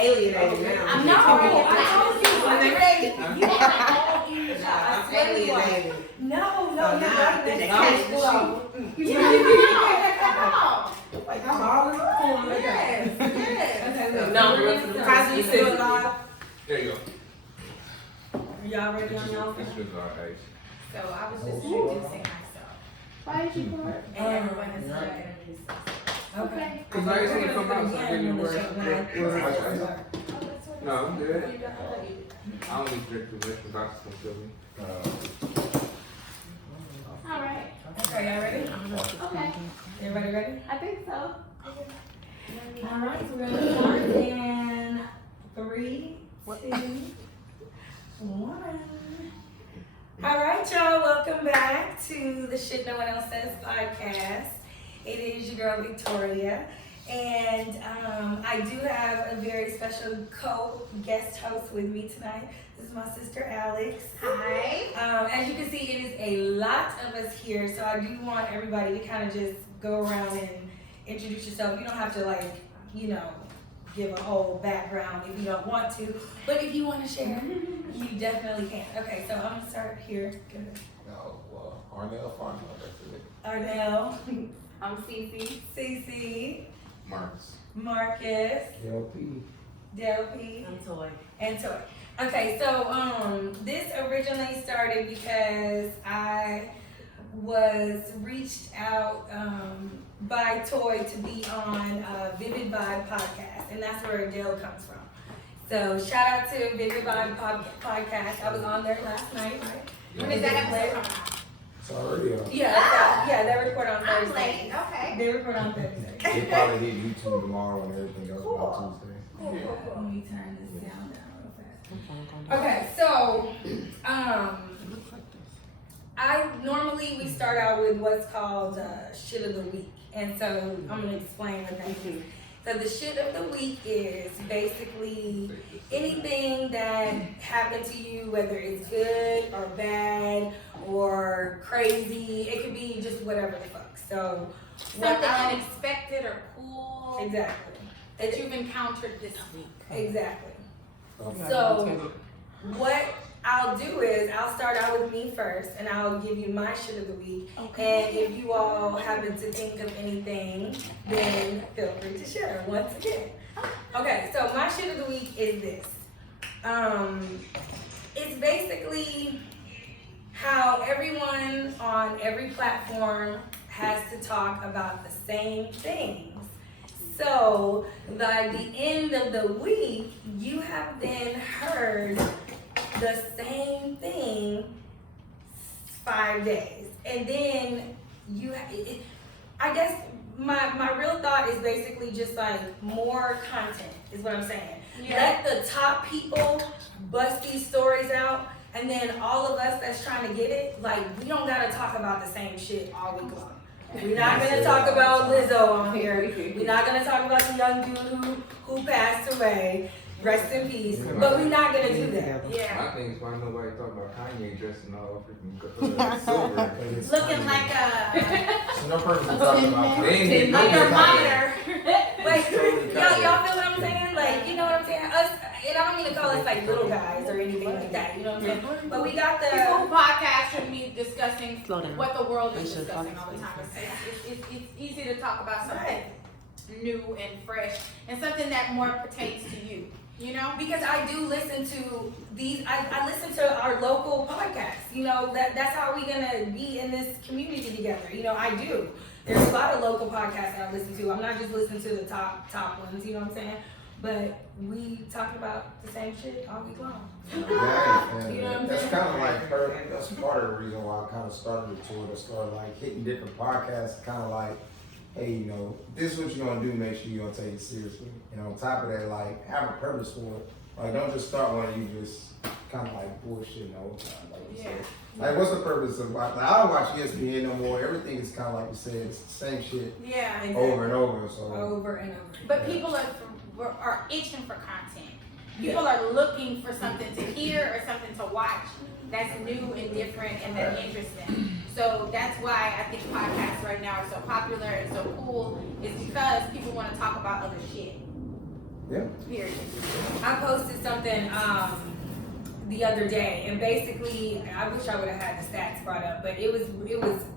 alienated now. I know. I'm alienated. No, you're right. Then the That's cash flow. Like I'm all in the corner. Yes. Okay, No, Cosby still alive. There you go. Y'all ready on y'all? This was our age. So I was just introducing myself. Why did you pour it? And everyone is going to introduce themselves. Okay. Cause I just want to come out so I give you words. No, I'm good. I don't need to drink too much because I just want to feel me. All right. Okay, y'all ready? Okay. Everybody ready? I think so. All right, so we're going to start in 3, 2, 1. All right, y'all, welcome back to the Shit No One Else Says podcast. It is your girl, Victoria, and I do have a very special co-guest host with me tonight. This is my sister, Alex. Hi. As you can see, it is a lot of us here, so I do want everybody to kind of just go around and introduce yourself. You don't have to, give a whole background if you don't want to, but if you want to share, you definitely can. Okay, so I'm gonna start here. Good. No, well, Arnell Farnell, that's it. Arnell, I'm Cece. Cece, Marcus. Marcus, LP. Delphi, I'm Toy. and Toy. Okay, so this originally started because I was reached out by Toy to be on Vivid Vibe podcast, and that's where Dale comes from. So shout out to Vivid Vibe podcast. I was on there last night, right? When is that episode coming out? It's already on. Yeah, they record on I'm Thursday. late. Okay. They record on Thursday. They probably hit YouTube tomorrow and everything else by Tuesday. Cool. Let me turn this down real fast. Okay, so we start out with what's called shit of the week, and so I'm gonna explain what that is. So the shit of the week is basically anything that happened to you, whether it's good or bad or crazy. It could be just whatever the fuck. So Something unexpected or cool exactly. that you've encountered this week. Exactly. Okay. So what I'll do is I'll start out with me first, and I'll give you my shit of the week. Okay. And if you all happen to think of anything, then feel free to share once again. Okay, so my shit of the week is this. It's basically how everyone on every platform has to talk about the same things. So by the end of the week, you have then heard the same thing 5 days. And then I guess my real thought is basically just like more content is what I'm saying. Yeah. Let the top people bust these stories out, and then all of us that's trying to get it, like, we don't gotta talk about the same shit all week long. We're not gonna talk about Lizzo on here. We're not gonna talk about the young dude who passed away. Rest in peace. But we're not gonna do that. Yeah. My thing is why nobody talk about Kanye dressing all freaking silver. Looking like So no person talking about They ain't getting no a good thermometer. Like, y'all feel what I'm saying? Like, you know what I'm saying? Us, and I don't mean to call us like little guys or anything like that, you know what I'm saying? But we got People the, who podcast should be discussing what the world is discussing all the time. It's easy to talk about something new and fresh and something that more pertains to you. You know? because I do listen to these, I listen to our local podcasts, you know, that's how we gonna be in this community together, you know, I do. There's a lot of local podcasts that I listen to. I'm not just listening to the top ones, you know what I'm saying? But we talk about the same shit all week long. Yeah, You know what I'm that's saying? kind of like her. That's part of the reason why I kind of started the tour. To start like hitting different podcasts, kind of like, hey, you know, this is what you're gonna do. Make sure you're gonna take it seriously. And on top of that, like, have a purpose for it. Like, don't just start one and you just kind of like bullshit the whole time. Like, you said. Like, what's the purpose of like I don't watch ESPN no more. Everything is kind of like you said, it's the same shit Yeah. over and over. So Over and over. But people are itching for content. People are looking for something to hear or something to watch that's new and different and that's interesting. So that's why I think podcasts right now are so popular and so cool, is because people want to talk about other shit. Yeah. Period. I posted something the other day, and basically, I wish I would have had the stats brought up, but it was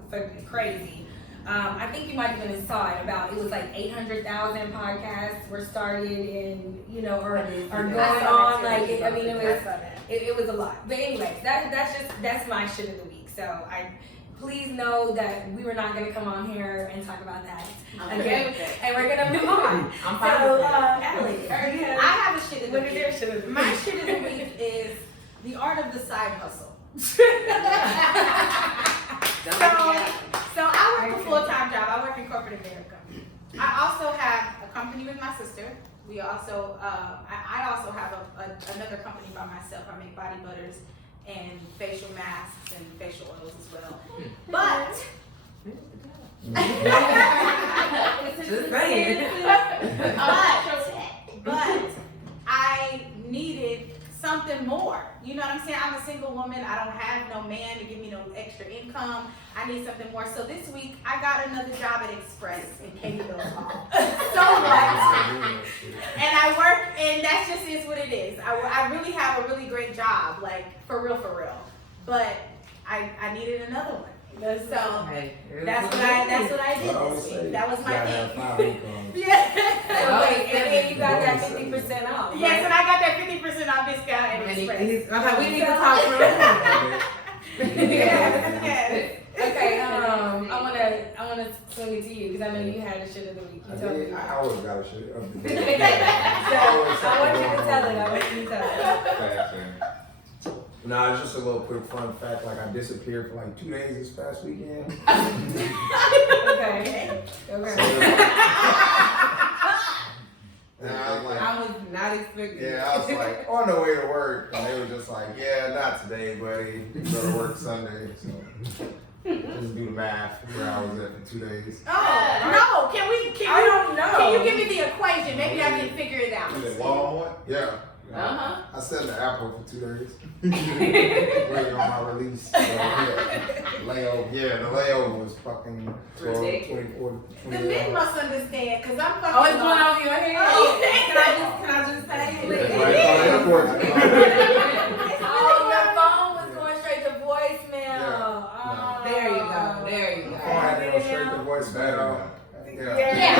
fucking crazy. I think you might have even saw it about, it was like 800,000 podcasts were started and, you know, or going on, like, it was a lot. But anyway, that's my shit of the week. So please know that we were not gonna come on here and talk about that again, and we're gonna move on. I'm fine So, with that. Allie, I have a shit of the what is week. your shit of the week? My shit of the week is the art of the side hustle. So I work a full-time job. I work in corporate America. I also have a company with my sister. We also, I also have another company by myself. I make body butters and facial masks and facial oils as well. But Just saying. but I needed something more. You know what I'm saying? I'm a single woman. I don't have no man to give me no extra income. I need something more. So this week I got another job at Express in Katyville Hall. So what? And I work, and that just is what it is. I really have a really great job, like for real. But I needed another one. So Hey, that's what I did this week. That was my thing. Yeah. So wait, and then you got that 50% off. Yes, and I got that 50% off discount at And Express. we need to talk for a Yes. Okay, I wanna swing it to you because I know you had a shit of the week. You told me. I always got a shit of the So day. I want you to tell it. Nah, it's just a little quick fun fact. Like I disappeared for like 2 days this past weekend. Okay. And I was like, I was not expecting. yeah, I was like on the way to work, and they were just like, yeah, not today, buddy. You go to work Sunday, so just do the math. Where I was at for 2 days. Oh, no, I don't know. Can you give me the equation? Maybe I can figure it out. You said Walmart? Yeah. Uh-huh. I sat in the airport for 2 days. Waiting on my release. So, layover. Yeah, the layover was fucking 12, 24, The men must understand, because I'm fucking. Oh, it's going over your head. Oh, Can I just say it? Oh, your phone was going straight to voicemail. Yeah. Oh. There you go. I had to go straight to voicemail. Yeah.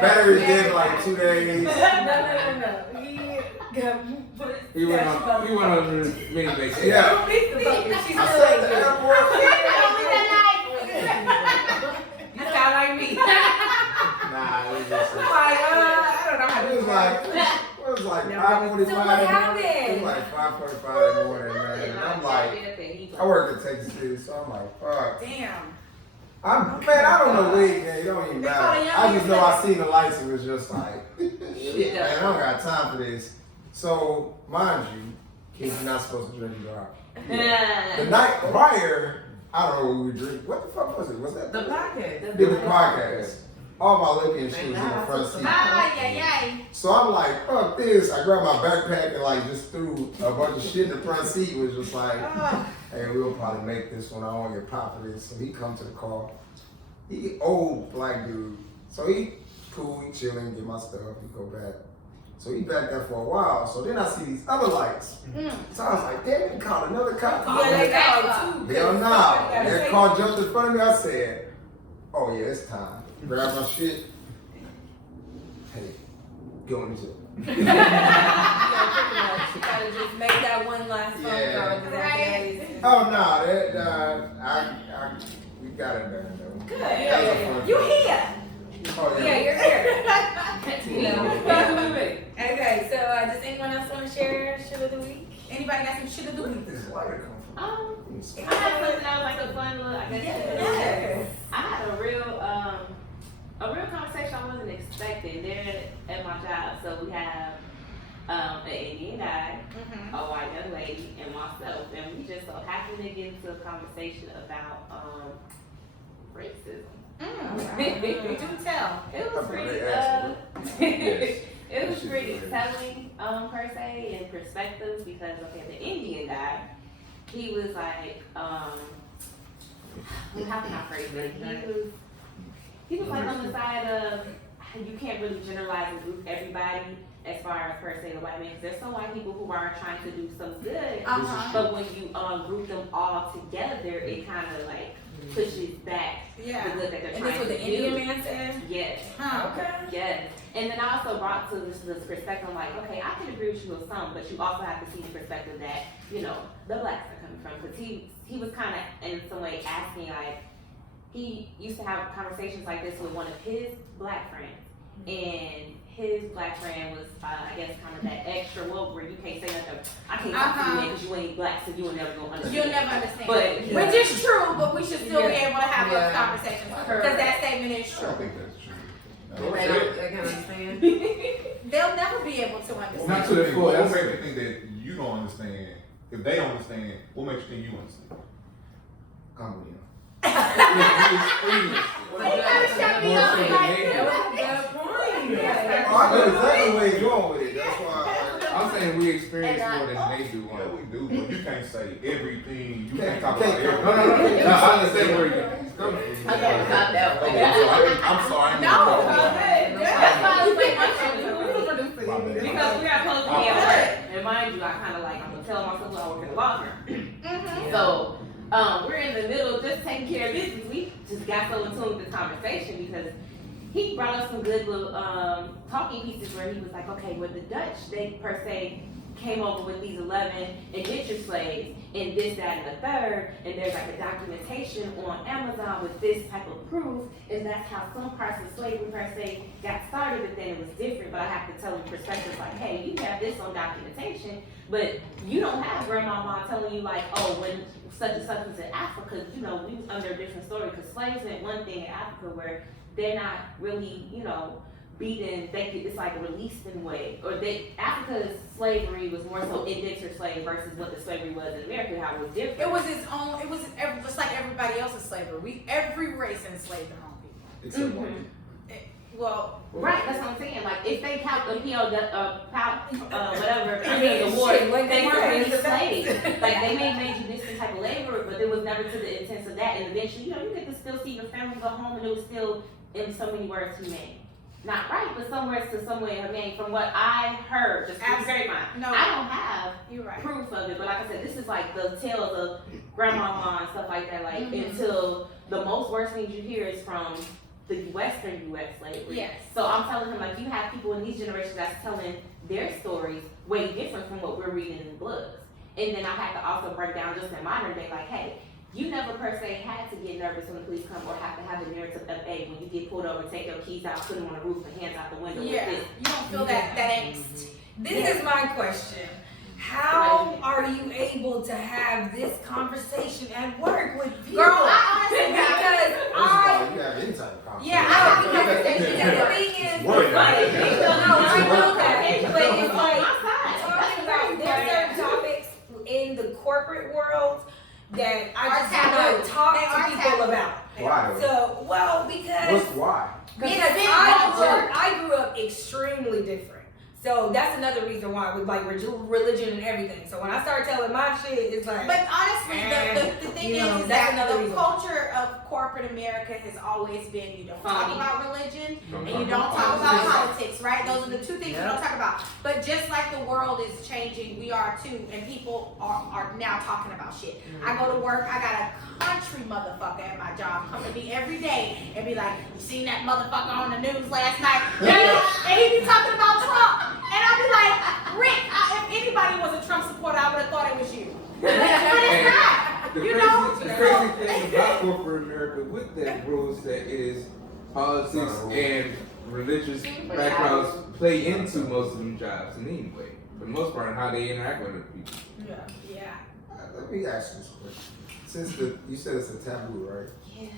Battery dead in like 2 days. No. He went on a mini vacation. Yeah. She's I still sat at like the you. airport. You sound like me. Nah, it was just I don't know how to it do was that. like 5:45. So what happened? It was like 5:45 in the morning, man. And I'm like, I work at Texas City, so I'm like, fuck. Damn. I don't know wig, man. It don't even They call matter. it young I just know I niggas. seen the lights and was just like, shit, man, I don't got time for this. So, mind you, kids are not supposed to drink and drive. The night prior, I don't know what we were drinking. What the fuck was it? Was that The podcast. Did the podcast. All my liquor and shit was in the front seat. Ay. So I'm like, fuck this. I grabbed my backpack and like just threw a bunch of shit in the front seat. Was just like, hey, we'll probably make this one. I want your pop for this. So he come to the car. He old black dude. So he cool, he chilling, get my stuff, he go back. So he back there for a while. So then I see these other lights. So I was like, damn, they called another cop. Yeah, they called too. Hell no. That car jumped in front of me. I said, oh yeah, it's time. Grab my shit. Hey, go in jail. You gotta just make that one last phone Yeah. call. Right. Oh no, we got it done though. Good. That was a fun You trip. here? Oh Yeah, you're here. You know. Yeah. Okay, so does anyone else want to share shit of the week? Anybody got some shit of the Where week? did this lighter come from? I had something that was like a fun little, I guess. Yes. I had a real conversation I wasn't expecting. There at my job, so we have an Indian guy, a white young lady, and myself, and we just so happened to get into a conversation about racism. Do tell. It was pretty, Yes. it was That shit pretty is telling, per se, in perspective, because, okay, the Indian guy, he was like, how can I phrase it? He was like on the side of you can't really generalize and group everybody as far as per se the white man. 'Cause there's some white people who are trying to do some good, but when you group them all together, it kind of like pushes back the good that they're And trying this what to the do. Indian man said? Yes. Okay. Yes. And then I also brought to this perspective, I'm like, okay, I can agree with you with some, but you also have to see the perspective that, you know, the blacks are coming from. Because he was kind of, in some way, asking, like, he used to have conversations like this with one of his black friends. And his black friend was, I guess, kind of that extra woke where you can't say nothing. I can't talk to you because you ain't black, so you will never gonna understand. You'll never understand. But, Which is true, but we should still be able to have those Yeah. conversations because that statement is I true. don't think that's true. They can understand. They'll never be able to understand. Not to the full. What makes you think that you don't understand? If they don't understand, what makes you think you understand? I'm with you. They gotta shut me up like That this. was a good point. Oh, I know exactly where you're going with it. That's why. I'm saying we experience more than they do. Yeah, we do, but you can't say everything. You Can't- can't talk can't- about everything. No, I understand where you're coming from. Okay, about that one. I'm sorry. No, That's why I was like, My bad. because we are supposed to be at work. And mind you, I kind of like, I'm going to tell myself I work in a law firm. So, we're in the middle just taking care of business. We just got so in tune with this conversation because he brought up some good little talking pieces where he was like, okay, well, the Dutch, they per se came over with these 11 indentured slaves and this, that, and the third, and there's like a documentation on Amazon with this type of proof, and that's how some parts of slavery per se got started, but then it was different. But I have to tell them perspectives like, hey, you have this on documentation, but you don't have grandmama telling you like, oh, when such and such was in Africa, you know, we was under a different story, because slaves meant one thing in Africa where they're not really, you know, beaten, it's like a released in a way. Or Africa's slavery was more so indentured slave versus what the slavery was in America, how it was different. It was its own, just like everybody else's slavery. Every race enslaved their own people. Except one. Well, Right, that's what I'm saying. Like, if they count the whatever, the war, Shit, like they they weren't really were. slaves. Like, they may have made you this type of labor, but it was never to the intent of that. And eventually, you know, you get to still see your family go home, and it was still, in so many words, humane. Not right, but some words to some way humane. From what I heard, just from very mind. no, I don't have you're right. proof of it, but like I said, this is like the tales of grandmama and stuff like that. Like, until the most worst things you hear is from the Western U.S. slavery. Yes. So I'm telling him, like, you have people in these generations that's telling their stories way different from what we're reading in books. And then I have to also break down just in modern day, like, hey, you never per se had to get nervous when the police come or have to have the narrative of, hey, when you get pulled over, take your keys out, put them on the roof, and hands out the window Yeah, with this. you don't feel that angst. This is my question. How are you able to have this conversation at work with people? Girl, I honestly because First of all, you have any type of conversation. Yeah, I have a conversation. the thing is, Work. But if you don't know, I know that, it's but it's like my side. talking about there's certain topics in the corporate world that I just taboo. don't talk They to are people taboo. about. Why? So, well, because What's why? because It's been culture. I grew up extremely different. So that's another reason why with like religion and everything. So when I start telling my shit, it's like. But honestly, the thing You know, is that's that another the reason. culture of corporate America has always been you don't talk Funny. about religion Don't and you talk don't about talk about politics. politics, right? Those are the two things you Yeah. don't talk about. But just like the world is changing, we are too, and people are now talking about shit. I go to work, I got a country motherfucker at my job come to me every day and be like, you seen that motherfucker on the news last night? And he be talking about Trump. And I'll be like, Rick, if anybody was a Trump supporter, I would have thought it was you. But it's not. The You crazy, know? the crazy thing about corporate America with that rule set is politics and religious backgrounds play into most of them jobs in any way. For the most part, how they interact with other people. Yeah. Let me ask you this question. Since you said it's a taboo, right? Yeah.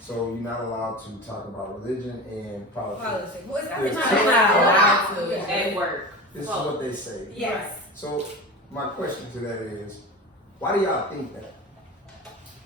So you're not allowed to talk about religion and politics. Politics. Well, it's not It's it's too not loud. allowed to. At work. This is what they say. Yes. So my question to that is, why do y'all think that?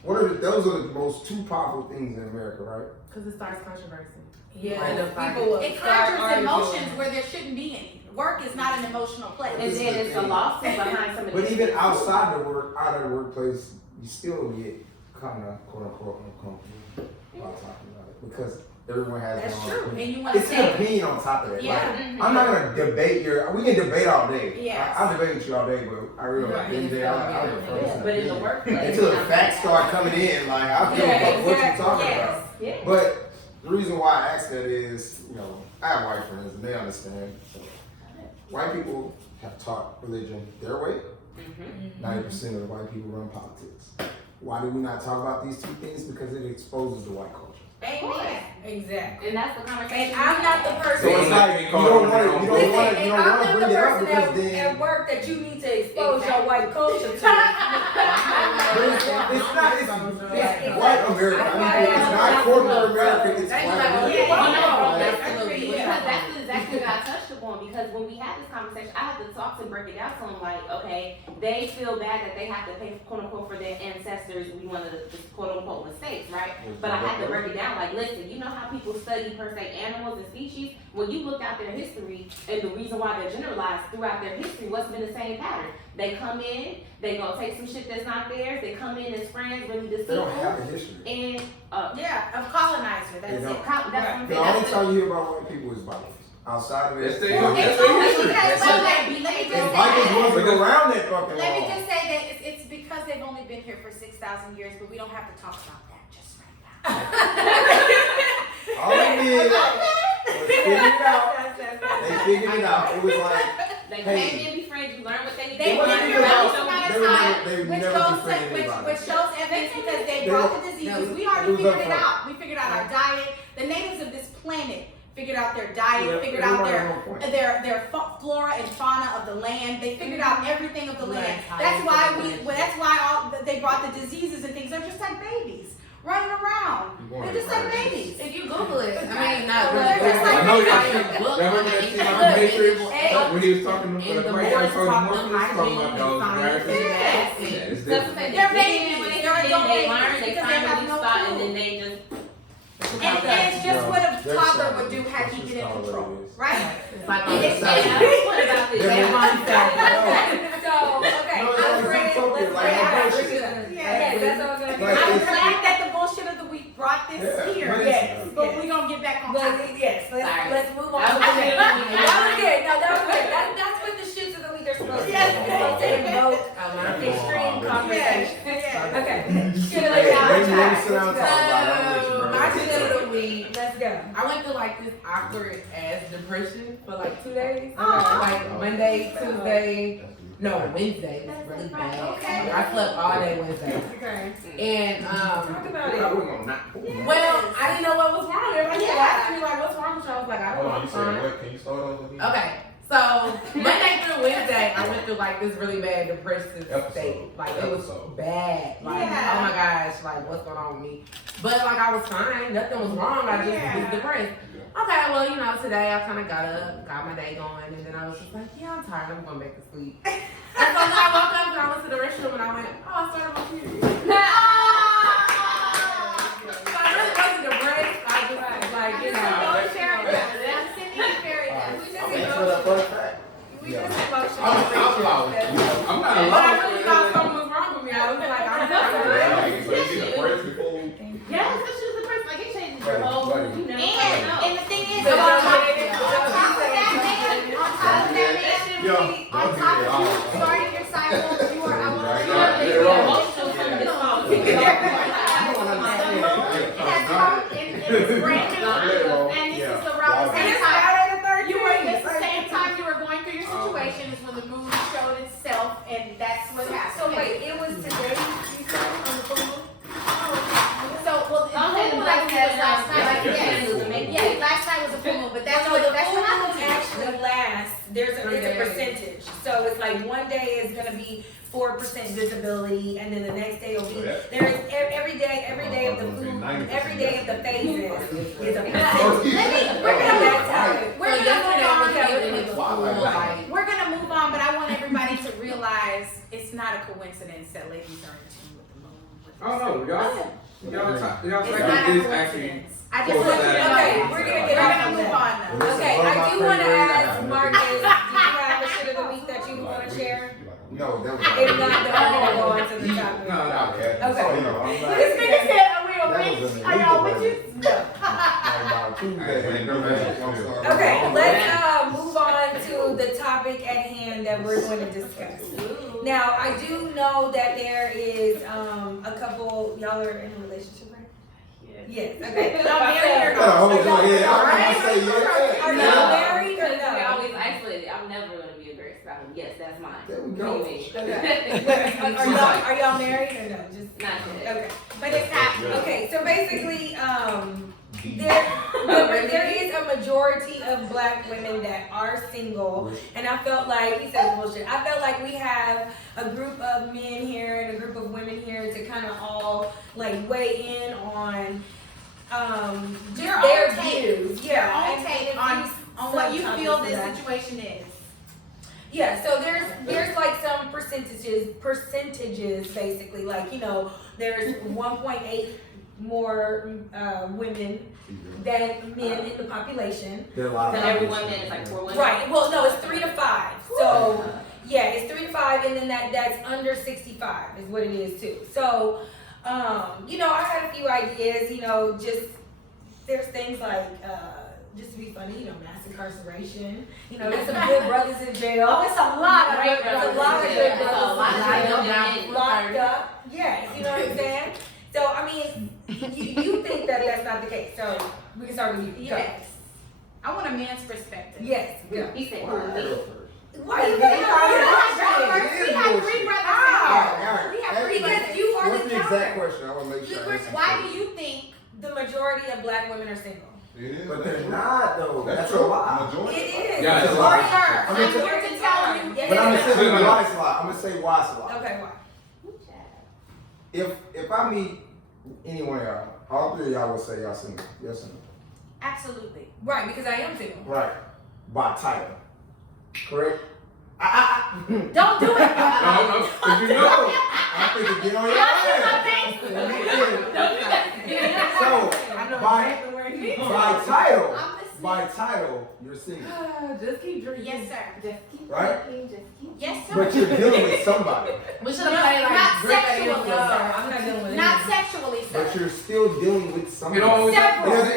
Those are the most two powerful things in America, right? Because it starts controversy. Yeah, Random people will It start conjures arguing. emotions where there shouldn't be any. Work is not an emotional place. And then it's the lawsuit behind some of But these even things. outside the workplace, you still get kind of quote unquote uncomfortable while talking about it because Everyone has That's their own true. opinion. And you want to It's an say, opinion on top of that. Yeah. Like, I'm not gonna debate we can debate all day. Yes. I'll debate with you all day, but I realize at the end of the day, I'll defer to But in the opinion. workplace, Until the facts start coming in, like, I feel like what you're talking about. yeah. But the reason why I ask that is, I have white friends and they understand. White people have taught religion their way. 90% of the white people run politics. Why do we not talk about these two things? Because it exposes the white culture. amen. Exactly. And that's the conversation. And I'm not the So person. it's like you don't want to Listen, and I'm bring not it the up person because at then work that you need to expose your white culture to. it's not. It's white America. I mean, it's not corporate America. It's white America. Absolutely. Because that's exactly what I touched upon. Because when we had this conversation, I had to talk to break it down to them like, okay, they feel bad that they have to pay quote unquote for their ancestors. We one of the quote unquote mistakes, right? But I had to break it down like, listen, you know how people study per se animals and species? When you look at their history and the reason why they're generalized throughout their history, what's been the same pattern? They come in, they go take some shit that's not theirs, they come in as friends, really They don't have deceitful, a history. and Yeah, a colonizer, They that's don't. it. that's what I'm The saying. only time you hear about white people is Vikings. Outside of That's it, their Vikings that's their history. Because, That's well, it. let me just say wasn't that. around that fucking Let me long. just say that it's because they've only been here for 6,000 years, but we don't have to talk about that just right now. All they did was figure it out. They figured it out. It was like, They Hey. came in, be friends, you learn what they need. They wasn't went even through about- this amount they of were time, never- they would which never goes befriend to, anybody. which shows evidence because they They brought were- the diseases. it We already was figured it upfront. out. We figured out our diet. The natives of this planet figured out their diet, Yeah, figured they out were their on point. flora and fauna of the land. They figured out everything of the land. Right. That's why they brought the diseases and things. They're just like babies running around. They're just like babies. If you Google it, I mean, not They're really. just like I know babies. y'all remember that scene on the Matrix when he was talking to And the the more white guy it's talking taught to them Morpheus, talking hygiene about and those science viruses. and Yes. Yeah, it's So different. They're babies. They're adult they babies learn, they because they find a have new no spot, clue. and then they just. And it's just what a They're toddler savage. would do had he That's been in just control, how it is. right? It's like It's- on the Hey, side. what about this? They're They want that. So, okay, No, it's I'm like ready. utopia, Let's like yeah, no bullshit. yes, that's what I was gonna Like, I'm it's- glad that the bullshit of the week brought this Yeah, here. but it's- Yes, But yes. we're gonna get back on But topic. yes, Sorry. let's move on. That was Okay. good. That was good. No, that was good. That's what the shits of the week are supposed to do. Yes. It's supposed to invoke extreme Yes. conversation. Yes. Okay. Hey, let me sit down and talk about it. I'm with you, bro. My shit of the week. Let's go. I went through like this awkward ass depression for like 2 days. Aw. Like Monday, Tuesday, no, Wednesday. It's really bad. Okay. I slept all day Wednesday. Okay. And Talk about I it. was gonna knock. well, I didn't know what was wrong. Everybody kept Yeah. asking me like, what's wrong with you? I was like, I don't Hold know. on, I'm you fine. said what? Can you start over again? Okay, so Monday through Wednesday, I went through like this really bad depressive state. Like it was bad. Like Yeah. oh my gosh, like what's going on with me? But like I was fine. Nothing was wrong. I just Yeah. was depressed. Okay, well you know today I kind of got up, got my day going, and then I was just like, yeah, I'm tired. I'm going back to sleep. And so then I woke up and I went to the restroom and I went, oh, I started my period. So I really wasn't depressed. I just was like, you know. I'm sending you fairy dust. We I'm just in for that first fact. We just emotional. I'm not But I alone. really thought something was wrong with me. I was like, I'm So good. you get depressed before? Yes, that's just the person. Like it changes your whole mood. You never know. And the thing is, But on don't top get it. of that, Yo, on don't do top that. of you starting your cycle, you are Right. Emotional from this phone. That's hard and it's brand new. And this is around the same time. You were at the same time you were going through your situation is when the mood showed itself, and that's what happened. So wait, it was today you said on the phone? So well, Okay, the like that last night. Like, Yeah, yeah, last night was a full moon, but that's Well, what the that's full what moon happened. actually lasts. It's a percentage. So it's like one day is gonna be 4% visibility, and then the next day will be there is every day of the food, every day of the phases is a percentage. We're So yesterday I was gonna getting in the Wow. school, like, we're gonna move on, but I want everybody to realize it's not a coincidence that ladies are in tune with the moon. Oh no, y'all It's cycle not is a actually. coincidence. I just Cool. want you to know Okay, that. we're gonna We're get off gonna on move that. on now. Okay, One of I my do want to favorite ask areas. Marcus, do you have a shit of the week that you want to share? No, that was If not, then I'm gonna go on to the topic. No, no. Okay. So, I'm not. This nigga said, "Oh, we don't that was an Are y'all illegal with version. you? Like about Tuesday. Okay, let's move on to the topic at hand that we're going to discuss. Now, I do know that there is a couple, y'all are in a relationship, right? Yes, okay. Y'all married or Hold not? on, hold on, yeah, I'm Right? gonna say yeah. Are y'all married or We're no? always isolated. I'm never gonna be embarrassed about him. Yes, that's mine. There we go. Me. Are y'all married or no? Just Not yet. okay. But it's happening. Okay, so basically, there is a majority of black women that are single, and I felt like, he said bullshit, I felt like we have a group of men here and a group of women here to kind of all like weigh in on Your their own take. views. Your Yeah, own and take on what you feel this situation is. Yeah, so there's like some percentages basically, like, you know, there's 1.8 more women than men in the population. There are a lot So of every 1 minute is like 4 women. Right. Well, no, it's 3 to 5. So yeah, it's 3 to 5, and then that's under 65 is what it is too. So, you know, I had a few ideas. You know, just there's things like just to be funny, you know, mass incarceration. You know, there's some good brothers in jail. Oh, it's a lot of great There's brothers a lot of in good jail. brothers A lot of in jail. good Locked up. Yes, you know what I'm saying? So, I mean, you think that that's not the case. So, we can start with you. Go. Yes. I want a man's perspective. Yes, go. He said, who me? Why you We think have 3 brothers. Alright, We have 3 brothers. Because you are what's the the exact counter. question? I want to make sure. I answer Why it. do you think The majority of black women are single. It is. But they're not though. That's a true. lie. Majority. It is. Yeah, it's a Or lie. sir, I'm I'm gonna here to tell you. But I'm gonna tell you why it's a lie. I'm gonna say why it's a lie. Okay, why? If I meet any one of y'all, all 3 of y'all will say y'all single. Yes or no? Absolutely. Right, because I am single. Right. By title. Correct? Don't do it. No, because you know. I'm finna get on your ass. So, by title, you're single. Just keep drinking. Yes, sir. Right? Yes, sir. But you're dealing with somebody. We should have played like Not Drake sexually, and sir. I'm not dealing with Not it. sexually, But sir. you're still dealing with somebody. It always Several. Let's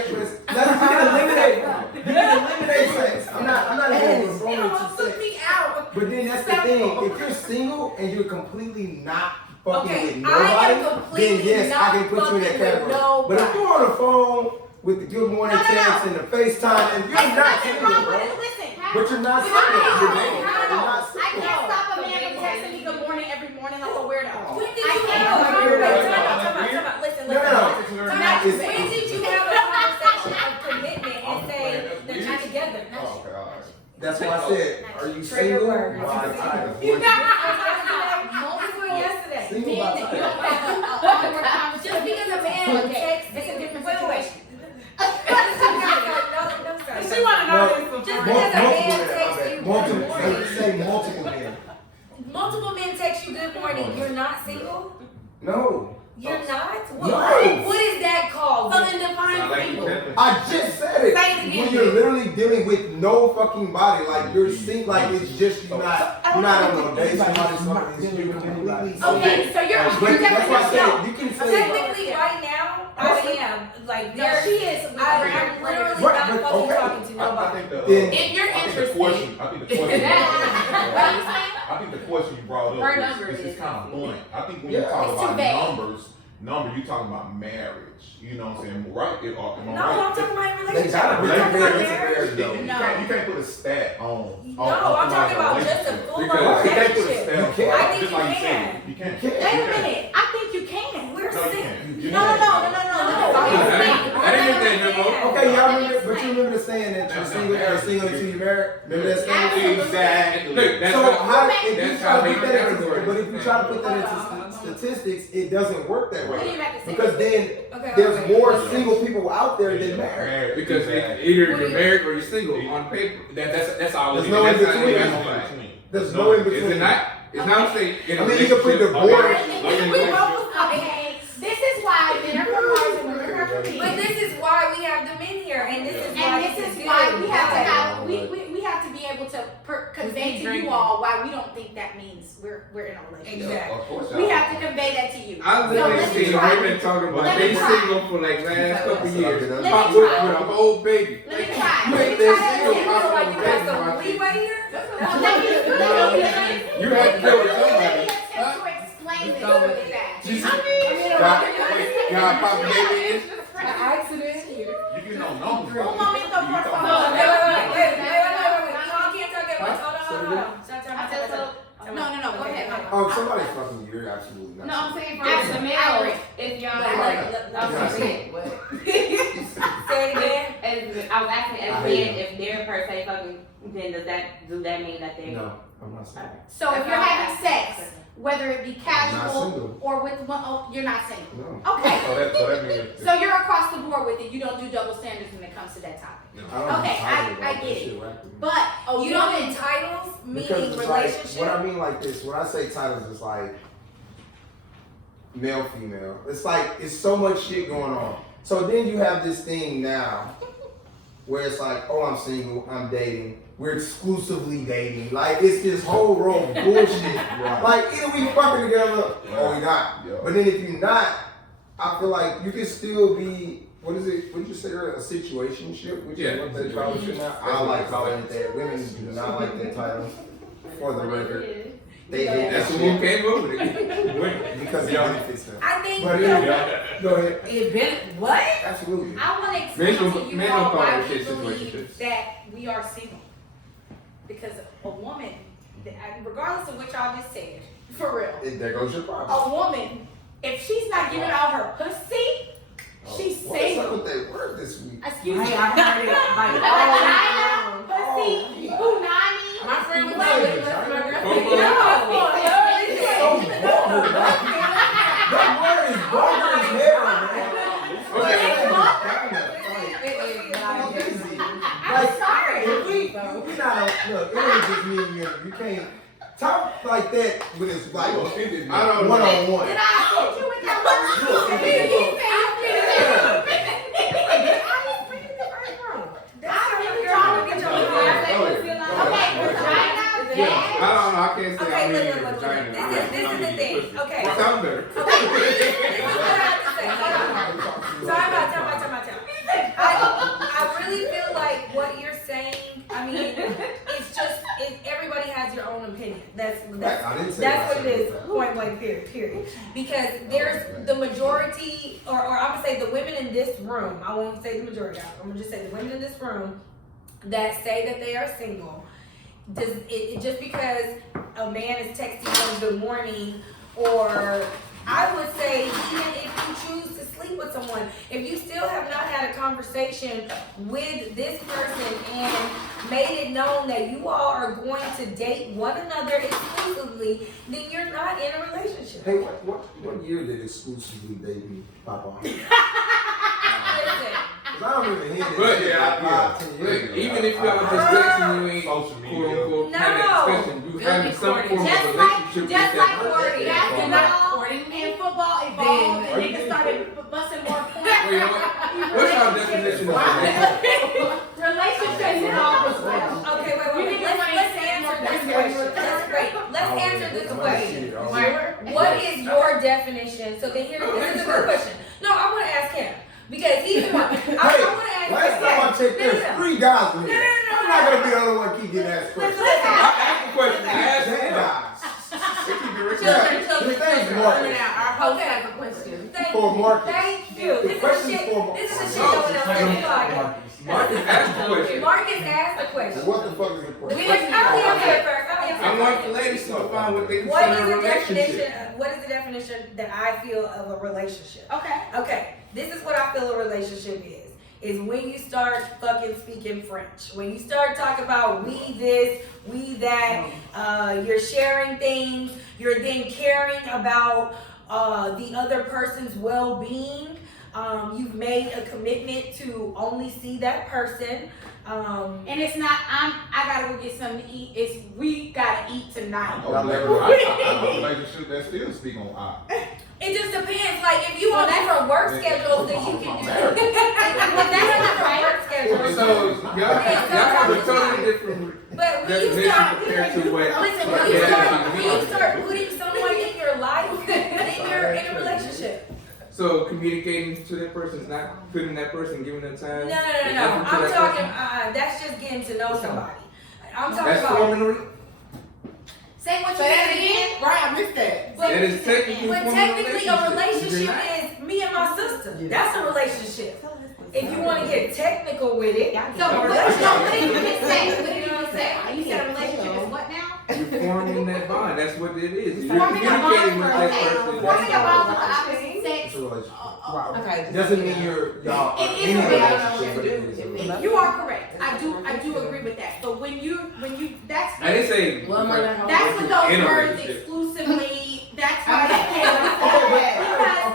eliminate sex. I'm not even You referring almost to took sex. me out. But then that's the thing. If you're single and you're completely not fucking Okay, with I am nobody, then completely yes, I can not put you in that fucking with category. But if nobody. you're on the phone with the good morning No, no, no. text and the FaceTime, and you're There's not nothing single, wrong bro. with it. Listen. But you're not single. How? You're not I single. can't stop a man from texting me good morning every morning like a weirdo. When did I you can't. have a conversation? No, Time out. Listen, No, no, no. Time out. When did you have a conversation of commitment and say that you're together? Oh, okay, all right. That's why I said, are you Trigger single word. by title? Multiple yesterday. Single by title. Just because a man texts It's a different wait, wait. situation. She want to know this Just before. because a man texts you Multiple, good morning, say multiple men. multiple men text you good morning, you're not single? No. You're not? No. What is that called? So then define single. I just said it. Say it again. When you're literally dealing with no fucking body, like you're single, like it's just you're not on no date. Somebody's fucking you're completely single. Okay, so you're But that's why I definitely said you can say. Technically, right now, I am. Like, No, there, she is. I'm literally Right, not but fucking okay. talking to nobody. Then- If you're I think the interested. question, I think the question, What are you saying? I think the question you brought Her up number is is kind of blunt. I think when Yeah. you talk It's too about vague. number, you talking about marriage. You know what I'm saying? Right? Am I No, right? I'm talking about They relationship. gotta I'm be talking about very marriage. into though. You can't put a stat on. No, I'm talking about just a full Because on You can't put a relationship. stat on. You can't. I think Just you like you can. said, you can't. Wait Wait a minute. I think you can. We're No, you sick. can't. No. That ain't your thing, Jimbo. Okay, y'all remember, but you remember the saying that you're single until you're married? Remember that saying? Absolutely. Exactly. Look, that's So how, how, if you that's try how to they put that into, category. but if you try to put that into statistics, it doesn't work that What do way. you have to say? Because then Okay, there's okay. more single people out there than married. Because either you're married or you're single on paper. That's all. There's it is. no That's in not between. even classified. There's no in Is it between. not? It's not saying. I mean, you can put divorce. Okay, this is why men are for Mars and women are for me. But this is why we have the men here, and this is why And this is why we have to have we have to be able able to convey to you all why we don't think that means we're in a relationship. Exactly. Of course. We have to convey that to you. I So literally let me seen try. women talking about Let they me try. single for like last couple years. Let me Pop try. with a whole baby. Let me try. You Let ain't me that try single, that. pop Like with you a got baby. some leeway here? Well, let me attempt You have to deal with somebody. to explain this really fast. She's- God, pop the baby in. Accident. You getting on numbers. Un momento, por Wait, favor. y'all can't talk at once. Hold on. No, go ahead. Oh, if somebody's fucking you, you're absolutely not. No, I'm saying for As the a male, male, if y'all Say it again. I was asking as men if they're per se fucking, then do that mean that they're No, I'm not saying. So if you're having sex, whether it be Not casual single. or with one, oh, you're not single. No. Okay. So that means. So you're across the board with it. You don't do double standards when it comes to that topic. I don't Okay, entitle I about get that it. shit, right? But You don't in titles, Because meaning it's like, relationship. what I mean like this, when I say titles, it's like male, female. It's like, it's so much shit going on. So then you have this thing now where it's like, oh, I'm single, I'm dating, we're exclusively dating. Like, it's this whole row of bullshit. Like, either we fucking together or we not. Yeah. But then if you're not, I feel like you can still be, what is it, what did you say earlier, a situationship? Which Yeah. is what they call it now. I don't like calling it that. Women do not like that title, for the record. They hate That's that who shit came up with it. because it benefits them. I think But go ahead. it been what? Absolutely. I want to explain to you Men all don't call why that we shit believe situationships. that we are single. Because a woman, regardless of what y'all just said, for real, There goes your problem. a woman, if she's not giving out her pussy, she's What's up single. with that word this week? Excuse me. I heard it like Vagina, pussy, Oh. punani. my friend was Wait, like, vagina? my girlfriend. It's so vulgar, man. That word is vulgar as hell, man. I'm sorry. If we not look, it ain't just me and you. You can't talk like that when it's like I don't one know. on one. Did I hit you with that word? Look, You look, look. say you feel it. I don't know. I can't say Okay, I'm in look, your look. vagina. This is the thing. Okay. What sounds better? This is what I have to say. Hold on. Time out. I really feel like what you're saying, I mean, it's just, everybody has your own opinion. That's I didn't say what it that. is, point blank, period. Because there's the majority, or I'm gonna say the women in this room, I won't say the majority, I'm gonna just say the women in this room that say that they are single. Does it just because a man is texting them good morning, or I would say even if you choose to sleep with someone, if you still have not had a conversation with this person and made it known that you all are going to date one another exclusively, then you're not in a relationship. Hey, what year did exclusively dating pop off? Listen, Cause I don't even hear this But shit yeah, like 5, 10 years ago. even if y'all just texting, you ain't Social quote media. unquote No. having a discussion. You having some form of Just relationship with like that where person. basketball and football evolved and niggas started busting more points. Wait, what's your definition of relationship? Relationships evolve as well. okay, wait. Let's answer this question. That's great. Let's answer this question. What is your definition? So then here, this is a good question. No, I want to ask him. Because he's the one. I want to ask Last time I checked, there's 3 guys in here. I'm not gonna be the only one keep getting asked questions. I asked the question. I asked Damn him. guys. Children, Thanks, children. Marcus. Our host has a question. For Marcus. Thank you. The This question's is shit. for This is the shit Marcus. going on. Marcus asked the question. Marcus asked the question. What the fuck is the question? I'll answer it first. I want the ladies to define what they What consider is a the definition? relationship. What is the definition that I feel of a relationship? Okay. Okay, this is what I feel a relationship is when you start fucking speaking French. When you start talking about we this, we that, you're sharing things, you're then caring about the other person's well-being. You've made a commitment to only see that person. And it's not, I gotta go get something to eat. It's we gotta eat tonight. I know a relationship that still speak on I. It just depends. Like if you on different work schedules, then you can do that. But that's a different work schedule. So y'all have a totally different But when you definition start, compared to what. listen, when you start putting someone in your life, then you're in a relationship. So communicating to that person is not putting that person, giving them time. No. I'm talking. That's just getting to know somebody. I'm talking That's about. forming. Say what you Say that said again. Right, I missed that. That is technically But forming technically, a relationship is me and my sister. That's a relationship. If you want to get technical with it, So a what relationship. did you just say? What did you just say? You said a relationship is what now? You're forming that bond. That's what it is. You're Forming a communicating with bond that for person. forming a bond with the opposite sex. It's a relationship. Okay. Doesn't mean y'all It are is in a a relationship, but it is a relationship. You are correct. I do agree with that. But when you that's I didn't say. Well, that's what those in a words relationship. exclusively. That's why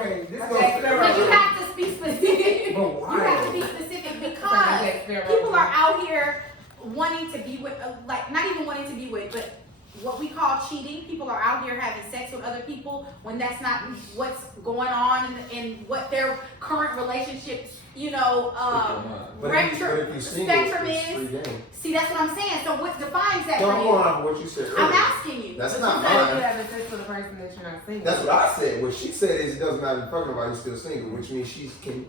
Okay, this goes because you have to be specific. But You have to be specific because people are out here wanting to be with, like, not even wanting to be with, but what we call cheating. People are out here having sex with other people when that's not what's going on in what their current relationships, But if you single, spectrum it's is. free game. See, that's what I'm saying. So what defines that No, for I'm you? going off of what you said earlier. I'm asking you. That's But not you said you mine. having sex with a person that you're not single. That's what I said. What she said is it doesn't matter if you're fucking about you're still single, which means she can.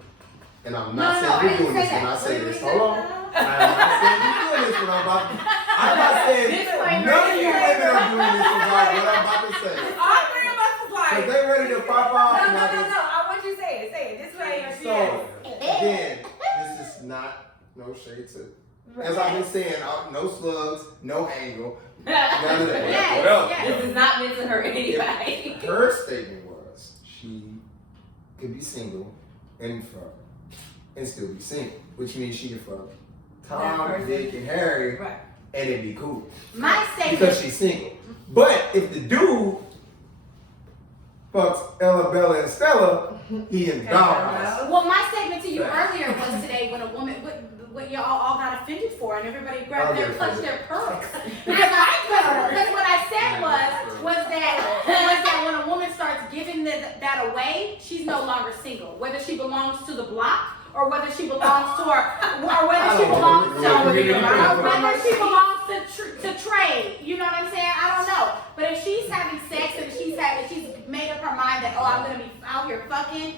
And I'm not No, saying I you're didn't doing say this when I that. say What this. did we Hold on. I'm not saying you're doing this when I'm about to. I'm not saying Disclaimer. none of you women are doing this about what I'm about to say. All three of us was like. Because they ready to pop off. No. and I just- I want you to say it. Say it. This way. So, again, this is not no shade to. As I've been saying, no slugs, no angle, none of that. Yes. This is not meant to hurt anybody. Her statement was she could be single and fuck and still be single, which means she could fuck Tom, Dick, and Harry, Right. and it'd be cool My statement. because she's single. But if the dude fucks Ella, Bella, and Stella, he in doghouse. Well, my statement to you earlier was today when a woman, what y'all all got offended for, and everybody grabbed their, clutched their pearls. Because what I said was that when a woman starts giving that away, she's no longer single. Whether she belongs to the block or whether she belongs to to trade. You know what I'm saying? I don't know. But if she's having sex and she's made up her mind that I'm gonna be out here fucking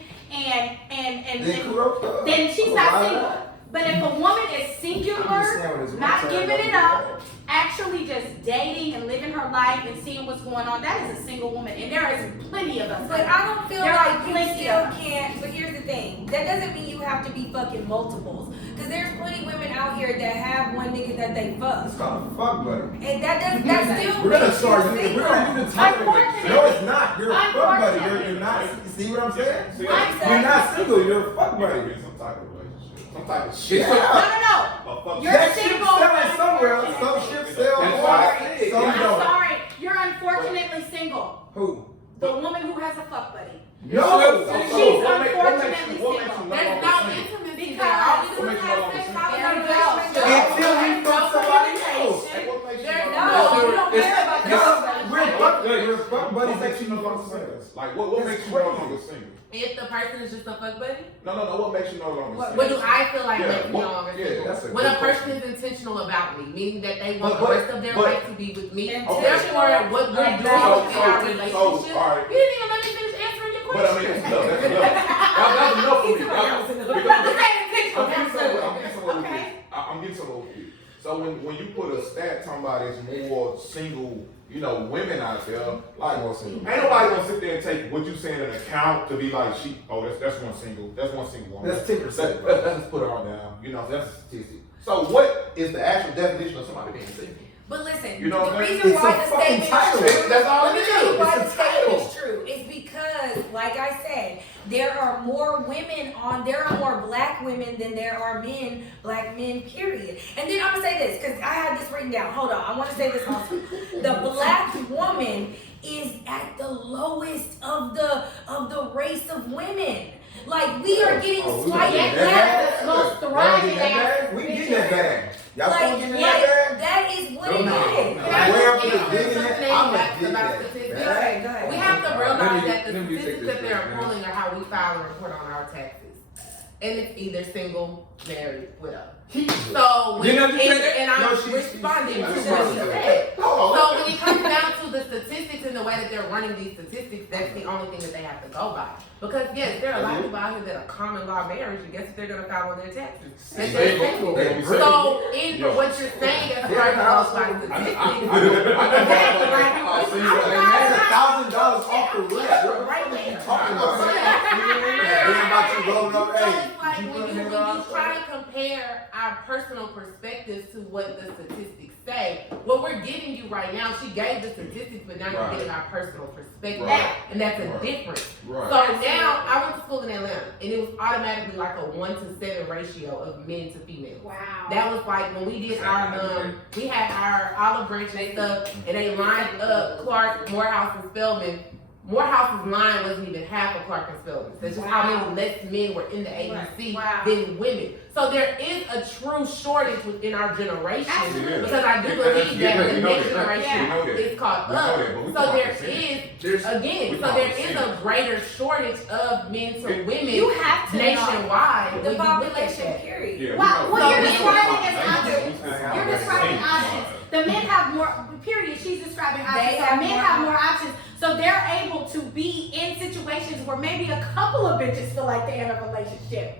then she's not single. But if a woman is singular, not giving it up, actually just dating and living her life and seeing what's going on, that is a single woman. And there is plenty of us. But I don't feel There like are you plenty still of them. can't. But here's the thing. That doesn't mean you have to be fucking multiples. Because there's plenty women out here that have one nigga that they fuck. It's called a fuck buddy. And that still We're gonna makes you start. We're single. gonna do the title. No, it's not. You're a fuck buddy. You're not. See what I'm saying? See, You're not single. You're a fuck buddy. some type of relationship. Some type of shit. Yeah. No. You're That ship single. selling somewhere. Some ships sell more. Some I'm don't. sorry. You're unfortunately single. Who? The woman who has a fuck buddy. No. She's unfortunately single. There's no intimacy Because- there. All you do What is makes you have no sex. longer How single? you gonna go? Until we fuck somebody else. Hey, what makes you There's no no- longer- you don't care about that. We're fuck buddies What that makes you you no fuck longer somebody single? else. Like, what makes you no longer single? If the person is just a fuck buddy, No, what makes you no longer single? what do I feel like Yeah, makes me no what- longer yeah, single? that's a When a good person question. is intentional about me, meaning that they want But- the rest of their but- life to be with me. Intentional Therefore, what we're doing in our relationship, alright. you didn't even let me finish answering your But I question. mean, that's enough. That's enough for me. I'm getting somewhere with you. So when you put a stat talking about it's more single, women out there, like More single. ain't nobody gonna sit there and take what you saying in account to be like that's one single woman. That's 10%. Let's put her on down. That's a statistic. So what is the actual definition of somebody being single? But listen, You know what the I'm saying? reason It's why a the fucking statement title. is true. That's all Let me it tell you is. why It's the a statement title. is true. It's because, like I said, there are more black women than there are black men, period. And then I'm gonna say this, because I had this written down. Hold on, I wanna say this also. The black woman is at the lowest of the race of women. Like we are getting swiped left. Most thriving We getting that bag. Y'all still Like, getting yeah, that bag? that is what it No. is. Way up to the It's digging something it, I'm that's gonna get about that statistics. bag. Go ahead. We have to realize that the Let me take statistics this that they're and it's either single, married, widow. So when, You know what you said? and I'm No, she- responding to she- what she said. Oh, So when it comes down to the statistics and the way that they're running these statistics, that's the only thing that they have to go by. Because yes, there are a lot of people out here that are common law marriage, and guess what they're gonna file on their taxes? That's their taxes. So in what you're saying as far as those by statistics, $1,000 off the rent. right there. Talking about then about you rolling up, So hey, it's like did you when put a you hand on? try to compare our personal perspectives to what the statistics say, what we're giving you right now, she gave the statistics, but now you're Right. getting our personal perspective, Right. and that's a Right. difference. Right. So now I went to school in Atlanta, and it was automatically like a 1-to-7 ratio of men to females. Wow. That was like when we did our we had our olive branch and stuff, and they lined up Clark, Morehouse, and Spelman. Morehouse's line wasn't even half of Clark and Spelman. That's just how many less men were in the ABC Wow. than women. So there is a true shortage within our generation. Absolutely. Because I do believe that the next generation is caught up. So there is, again, so there is a greater shortage of men to women You have to know nationwide. The when you look at population, that. period. Yeah, Wow, So what you're men- describing as options. Yeah. You're describing options. The men have more, period. She's describing options. They So have men more have more options. So they're able to be in situations where maybe a couple of bitches feel like they're in a relationship.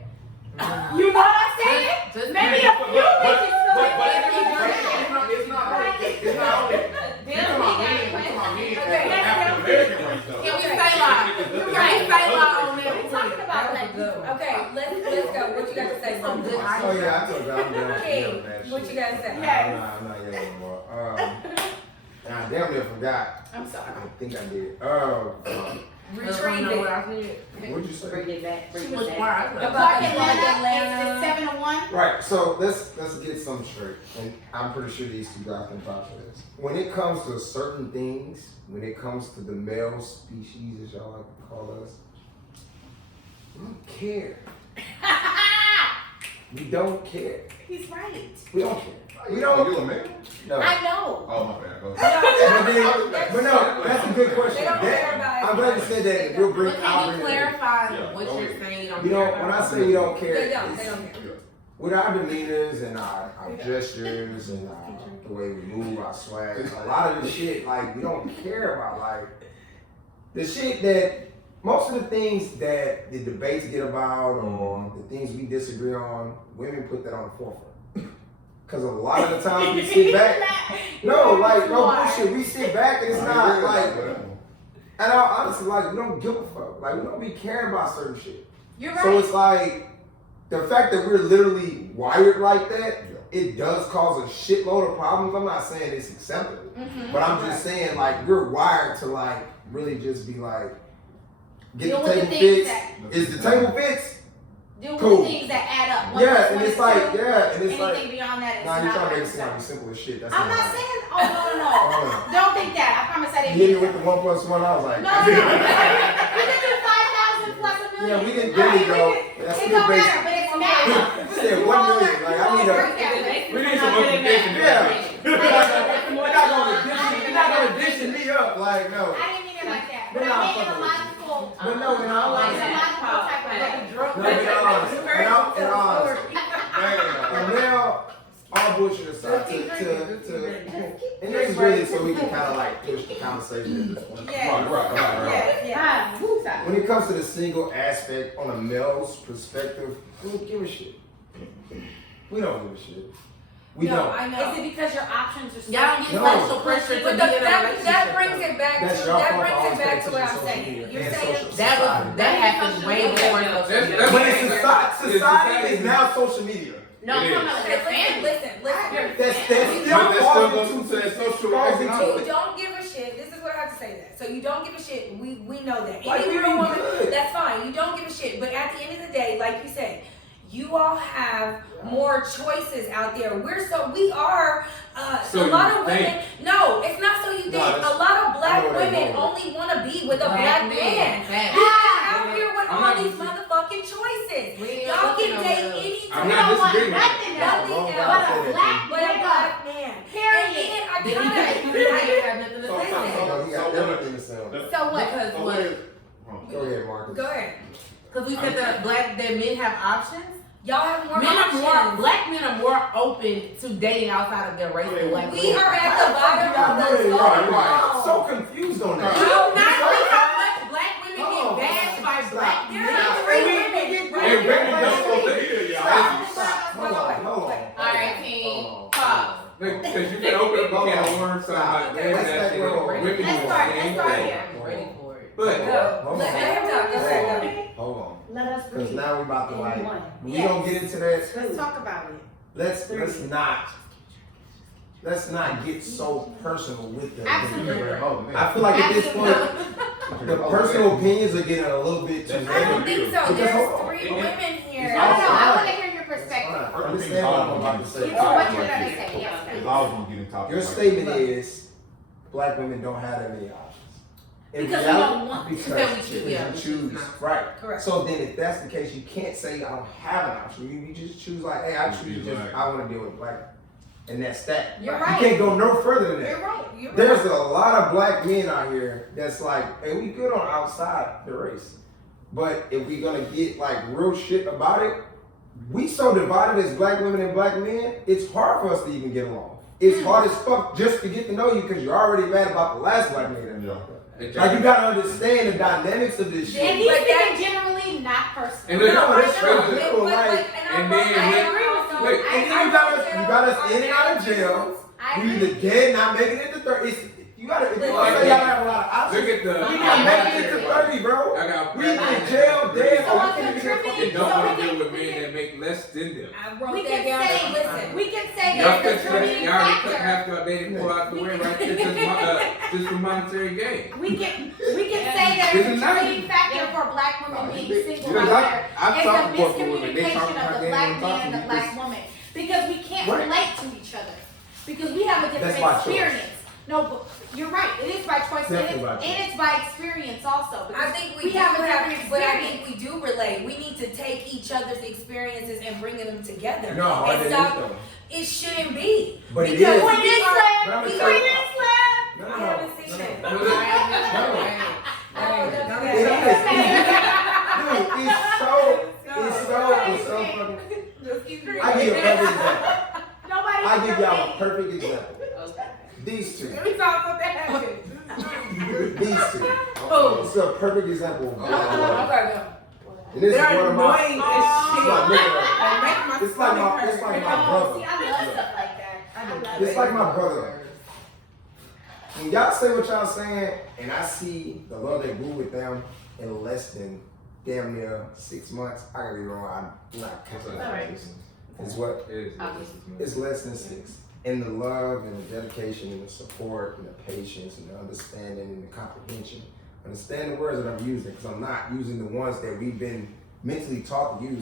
You know what I'm saying? Just Maybe a few bitches feel like they're in a It's relationship. not only. We talking about men African American race though. Can we say law? Can we say law on that? We're talking about black people. Okay, let's go. What you got to say? Some good Oh yeah, I told you I'm done. King, what you got to say? Yeah. I'm not yelling anymore. I damn near forgot. I'm sorry. I think I did. Retrieve What it. I said. What'd you say? Bring it back. Bring Which it part? back. Clark Atlanta. Atlanta, it's 7-1. Right, so let's get something straight, and I'm pretty sure these two guys can vouch for this. When it comes to certain things, when it comes to the male species, as y'all like to call us, we don't care. We don't care. He's right. We don't care. We You don't. a man? No. I know. Oh my bad. Go ahead. But no, that's a good question. They don't care That, about I'm glad you said that. We'll bring. But I'll can you bring it in. clarify Yeah, what go you're ahead. saying? On You know, when I say we don't care, They don't it's- care. with our demeanors and our gestures and the way we move, our swag, a lot of the shit, like, we don't care about, like, the shit that, most of the things that the debates get about or the things we disagree on, women put that on the forefront. Because a lot of the time we sit back, no bullshit, we sit back and it's not like, and I honestly, like, we don't give a fuck. Like, we don't be caring about certain shit. You're So right. it's like, the fact that we're literally wired like that, it does cause a shitload of problems. I'm not saying it's acceptable, but I'm just saying, like, we're wired to, like, really just be like, get Deal the with the table things fixed. Is the table fixed? Deal with Cool. the things that add up. One Yeah, plus and one it's is like, two. yeah, and it's Anything like, beyond that is nah, you're not trying to make it right. sound simple as shit. That's I'm not right. saying, no. Don't think that. I promise I didn't You hit mean me with the 1 + 1, I was like, No. We can do 5,000 plus a million. yeah, we didn't Right, really go. It That's still don't matter, basic. but it's math. She said 1 million. Like, I need a. We need some multiplication. Yeah. You're not gonna dishing me up. Like, no. I didn't mean it like that. But But nah, I meant in fuck a with logical, But no, in all like, honesty, a logical type of way. no, in all honesty, and now, all bullshit aside, and this is really so we can kind of like push the conversation at this point. Right. Yeah. When it comes to the single aspect on a male's perspective, we don't give a shit. We don't give a shit. We No, don't. I know. Is it because your options are so Y'all don't get No. social pressure to But be in a that relationship. brings it back That's to your that fault for brings always it back paying to what I'm attention to saying. social You're media saying and That happens way more than That's But it's society is now social media. No, I'm talking about their family. Listen. That's But that still causing goes into that social You economic. don't give a shit. This is what I have to say that. So you don't give a shit. We know that. Like, Any we real be woman, good. that's fine. You don't give a shit. But at the end of the day, like you said, you all have more choices out there. We are So a lot you of women. think. No, it's not so you think. that's- A lot of I black know where they're women going. only want to be with a Black black men. man. Facts. You out here with I'm all not these dis- motherfucking choices. We ain't Y'all looking can over date there. any I'm We not don't want disagreeing. nothing else Nothing Wrong else. but a black But a nigga. black man. Period. And then I Then kind you ain't got nothing to So- say. He got So everything to say. So what? Because So what? what is- Go ahead, Marcus. Go ahead. Because we said that men have options. Y'all have more Black men are more open to dating outside of their race than white We women. are at the bottom of the Right. So confused on that. You not see how much black women get bashed by black men. Hey, Ricky, don't go there, y'all. Hold on. Alright, team. Pause. Because you can open up a can of worms, so I'm like, man, that shit. Women do the Let's start, same let's start thing. here. I'm ready for it. But, Hold on. Let us Because breathe. now we about to like, One. we gonna get into that. Let's talk about it. Let's not get so personal with that. Absolutely. Oh, man. I feel like at this point, the personal opinions are getting a little bit too I don't negative. think so. Because There's hold on. 3 women here. No, I want to hear your perspective. Understand what I'm about to say. What you're going to say, yes. Because I was gonna get in top. Your statement is black women don't have that many options. In Because we reality, don't want to. because Because we you choose, yeah, we choose, choose not. right? Correct. So then, if that's the case, you can't say I don't have an option. You just choose like, hey, I choose just I want to deal with black, and that's that. You're You right. can't go no further than that. You're right. There's a lot of black men out here that's like, hey, we good on outside the race, but if we gonna get like real shit about it, we so divided as black women and black men. It's hard for us to even get along. It's hard as fuck just to get to know you because you're already mad about the last black man that Yeah. Like you gotta understand the dynamics of this shit. And he's speaking generally, not personally. and No, then, that's true. Like, and then, I agree with you. Look, and then you got us in and out of jail. I We agree. either dead, not making it to 30. You gotta, if you wanna say y'all have a lot of options, look at the. we not making it to 30, bro. I got We either in jail, dead, So or I'm we can't even contributing- They don't want to So deal with men that make less than them. I wrote We that can down. say, Listen. we can say Y'all that the cut contributing y'all cut factor. half your dating pool out the way right there just for monetary gain. We can say that This a is contributing nice. factor for black women being single Because out there I've is talked the to women, they talk miscommunication about of the they black don't man talk and to the me black woman. Because we can't Right. relate to each other. Because we have a That's different by choice. experience. No, but you're right. It is by choice, Definitely by and choice. it's by experience also. I because think we have a do have, different but I experience. think we do relate. We need to take each other's experiences and bring them together. No, and it is stop. though. It shouldn't be. But it Because is. we Point is are- left. But I'm we gonna are- tell you- I No, haven't seen no, that. no. Oh, that's It bad. is. Dude, it's so fucking. I give you a perfect example. Nobody. I give y'all a perfect example. These two. Let me talk about that. These two. This is a perfect example. Of Okay, and this is They're one of my. annoying as shit. Look at They make my It's like stomach my, it's hurt. like my Oh, brother. see, I love stuff like that. I love It's it. like my brother. When y'all say what y'all saying, and I see the love that grew with them in less than damn near 6 months, I can be wrong. I'm not counting. It's what? It's less than 6. And the love and the dedication and the support and the patience and the understanding and the comprehension. Understand the words that I'm using because I'm not using the ones that we've been mentally taught to use.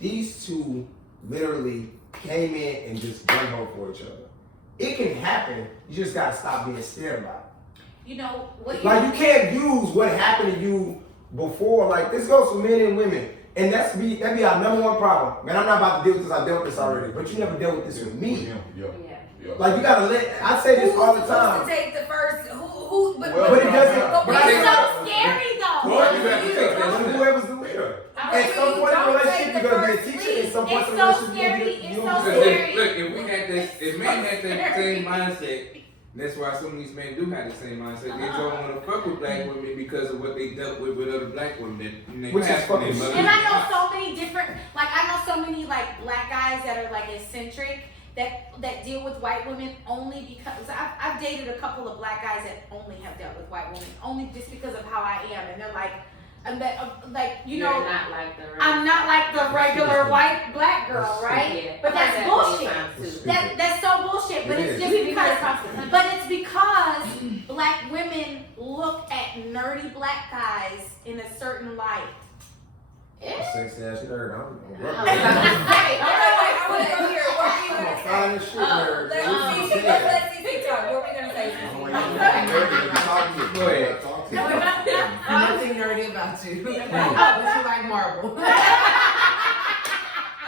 These two literally came in and just gun ho for each other. It can happen. You just gotta stop being scared about You know what? it. Like you can't use what happened to you before. Like this goes for men and women. And that be our number one problem. Man, I'm not about to deal with this. I dealt with this already. But you never dealt with this with me. Yeah. Like you gotta let. I say this all the Who's time. supposed to take the first? But But it doesn't. But But It's I so say scary though. Well, you have to take that that shit. whoever's the leader. At some point in the relationship, you're gonna be a teacher. At some point It's in so the relationship, scary. you're It's gonna so be Because scary. look, if we had this, if men had that same mindset, that's why some of these men do have the same mindset. They don't want to fuck with black women because of what they dealt with other black women. Which is fucking mothers. And I know so many different, like I know so many like black guys that are like eccentric that deal with white women only because I've dated a couple of black guys that only have dealt with white women only just because of how I am, and they're like, you know, You're not like the I'm not like the regular white black girl, right? Yeah. But that's I've heard bullshit. that many times, too. That's so bullshit. But It it's is. just because black women look at nerdy black guys in a certain light. Sexy ass nerd. I'm I want to go here. What were you gonna say? fine as shit nerd. Let's see talk. What were we gonna say? Go ahead. Nothing nerdy about you. But you like Marvel.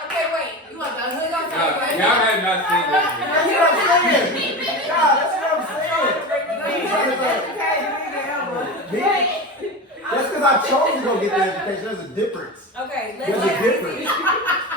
Okay, wait. You want the hood on Y'all have not seen this. That's what I'm saying. God, that's what I'm saying. That's because I chose to go get get the education. There's a difference. Okay, There's a difference.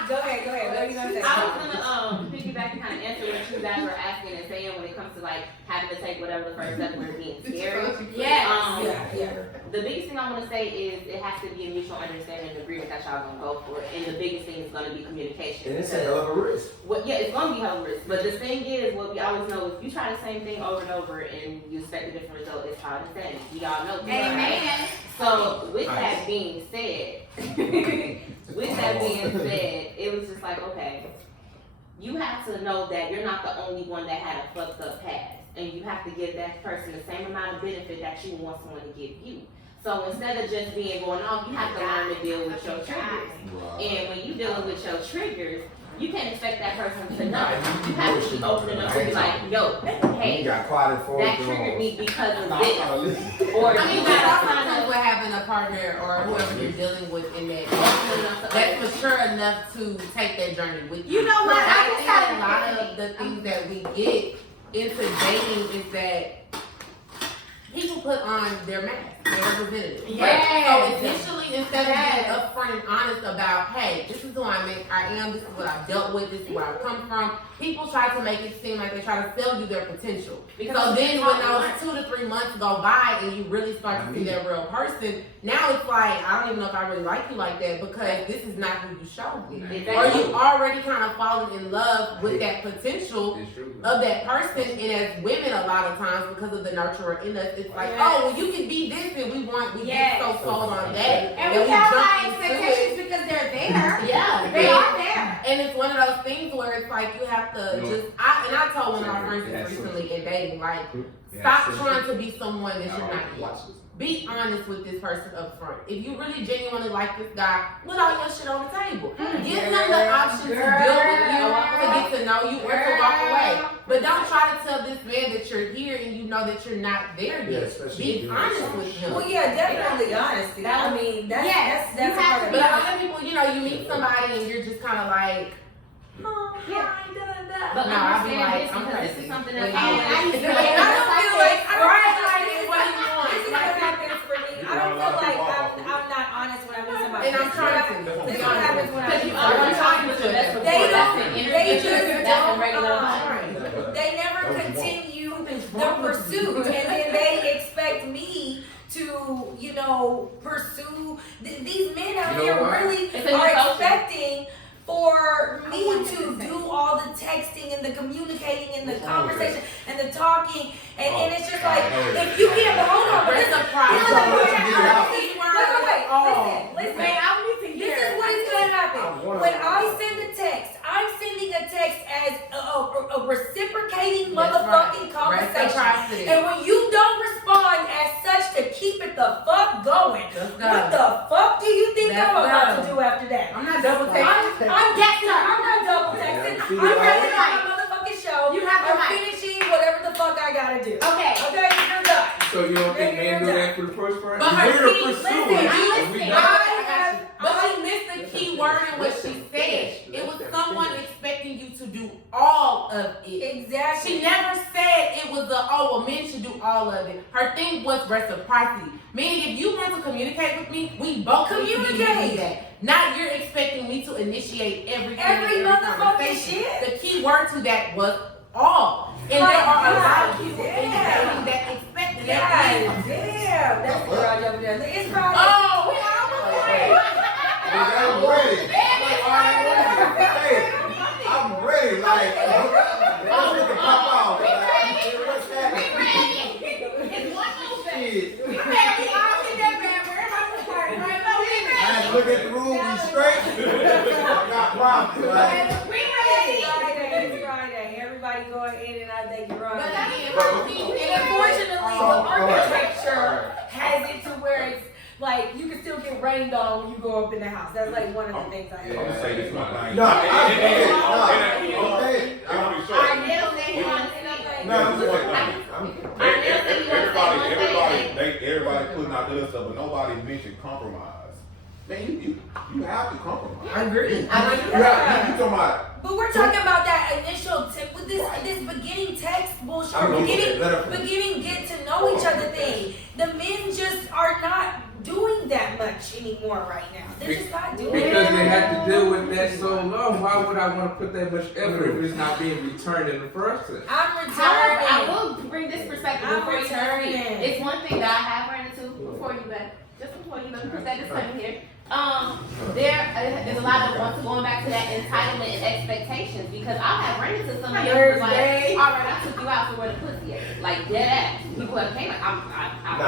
Go ahead. What are you gonna say? I was gonna piggyback and kind of answer what you guys were asking and saying when it comes to like having to take whatever the first step when being scary. Yeah. The biggest thing I want to say is it has to be a mutual understanding and agreement that y'all gonna go for it. And the biggest thing is gonna be communication. And it's a hell of a risk. It's gonna be hell of a risk. But the thing is, what we always know, if you try the same thing over and over and you expect a different result, it's hard to say. We all know that. Amen. So with that being said, it was just like, okay, you have to know that you're not the only one that had a fucked up past. And you have to give that person the same amount of benefit that you want someone to give you. So instead of just being going off, you have to learn to deal with your triggers. And when you're dealing with your triggers, you can't expect that person to know. You have to be open enough to be like, yo, hey, You got quiet for that triggered me because of this. Or I mean, you that's gotta sometimes kind with having a partner or whoever you're dealing with in that that's mature enough to take that journey with you. You know what? I I think just a lot of the things that we get into dating is that people put on their mask, their representative. Yes. So essentially, instead of being upfront and honest about, hey, this is who I am, this is what I've dealt with, this is where I've come from, people try to make it seem like they try to sell you their potential. So then when those 2 to 3 months go by and you really start to see that real person, now it's like, I don't even know if I really like you like that because this is not who you showed me. Or you already kind of fallen in love with that potential of that person, and as women a lot of times, because of the nurturer in us, it's like, oh, well, you can be this, and we get so sold on that. And that we have jump high into expectations it. because they're there. Yeah, They are there. and it's one of those things where it's like you have to I told one of my friends this recently in dating, like, stop trying to be someone that you're not. Be honest with this person up front. If you really genuinely like this guy, put all your shit on the table. Give them the option to deal with you, to get to know you, or to walk away. But don't try to tell this man that you're here and you know that you're not there yet. Be honest with him. Well, yeah, definitely honesty. I mean, that's you have to But a lot of people, you meet somebody and you're just kind of like, oh, hi, da-da-da. But No, I'll be understand like, this I'm because this crazy. is something that And I always- used to I like, don't feel like what do you want? this is what happens for me. I don't feel like I'm not honest when I meet somebody. And I'm trying to. This is what happens when I Because meet you already somebody. talking with your best They friend. That's don't- an they interview. just That's a don't, regular they never continue the pursuit, and then they expect me to, pursue. These men out here really It's a new are culture. expecting for me to do all the texting and the communicating and the conversation and the talking, and it's just like, if you can't, hold on, but listen, listen. This is what is gonna happen. When I send a text, I'm sending a text as a reciprocating motherfucking conversation. And when you don't respond as such to keep it the fuck going, what the fuck do you think I'm about to do after that? I'm not double texting. I'm not double texting. I'm ready on my motherfucking show. You have I'm finishing whatever the fuck I gotta do. Okay. Okay, you're done. So you don't think men do that for the first part? But her We're key, pursuing. listen, We I not- but you missed the key word in what she said. It was someone expecting you to do all of it. Exactly. She never said it was men should do all of it. Her thing was reciprocity. Meaning if you want to communicate with me, we both Communicate. need to do that. Not you're expecting me to initiate everything. Every motherfucking conversation. shit. The key word to that was all. And Like, there are a lot God, of people in yeah. dating that expect God that. damn. That's the garage over there. It's Friday. Oh, we almost there. I'm ready. Hey, I'm ready. Like, I'm ready to pop off. What's happening? It's one more thing. Shit. We ready. We all in that bed. We're about to party right now. We I had to look at the room, be straight. I got problems. Like, We It's ready. Friday. Everybody going in and out their garage. But I mean, And unfortunately, the architecture has it to where it's like you can still get rained on when you go up in the house. That's like one of the things I I'm gonna say this one thing. no, Okay. I'm Be okay. sure. Our nails ain't on today. No, I'm This one good. thing. I'm Everybody putting out their stuff, but nobody mentioned compromise. Man, you have to compromise. I agree. You talking about? But we're talking about that initial tip with this beginning text bullshit, I'm gonna beginning let her- get to know each other thing. The men just are not doing that much anymore right now. They're just not doing it. Because they have to deal with that so long. Why would I want to put that much effort if it's not being returned in the first place? I'm However, I returning. will bring this perspective I'm before you returning. speak. It's one thing that I have run into before you let, just before you let me put that disclaimer here. There's a lot of once going back to that entitlement and expectations because I have run into some people who's like, all right, I took you out for where the pussy is. Like dead ass. People have came like, I'm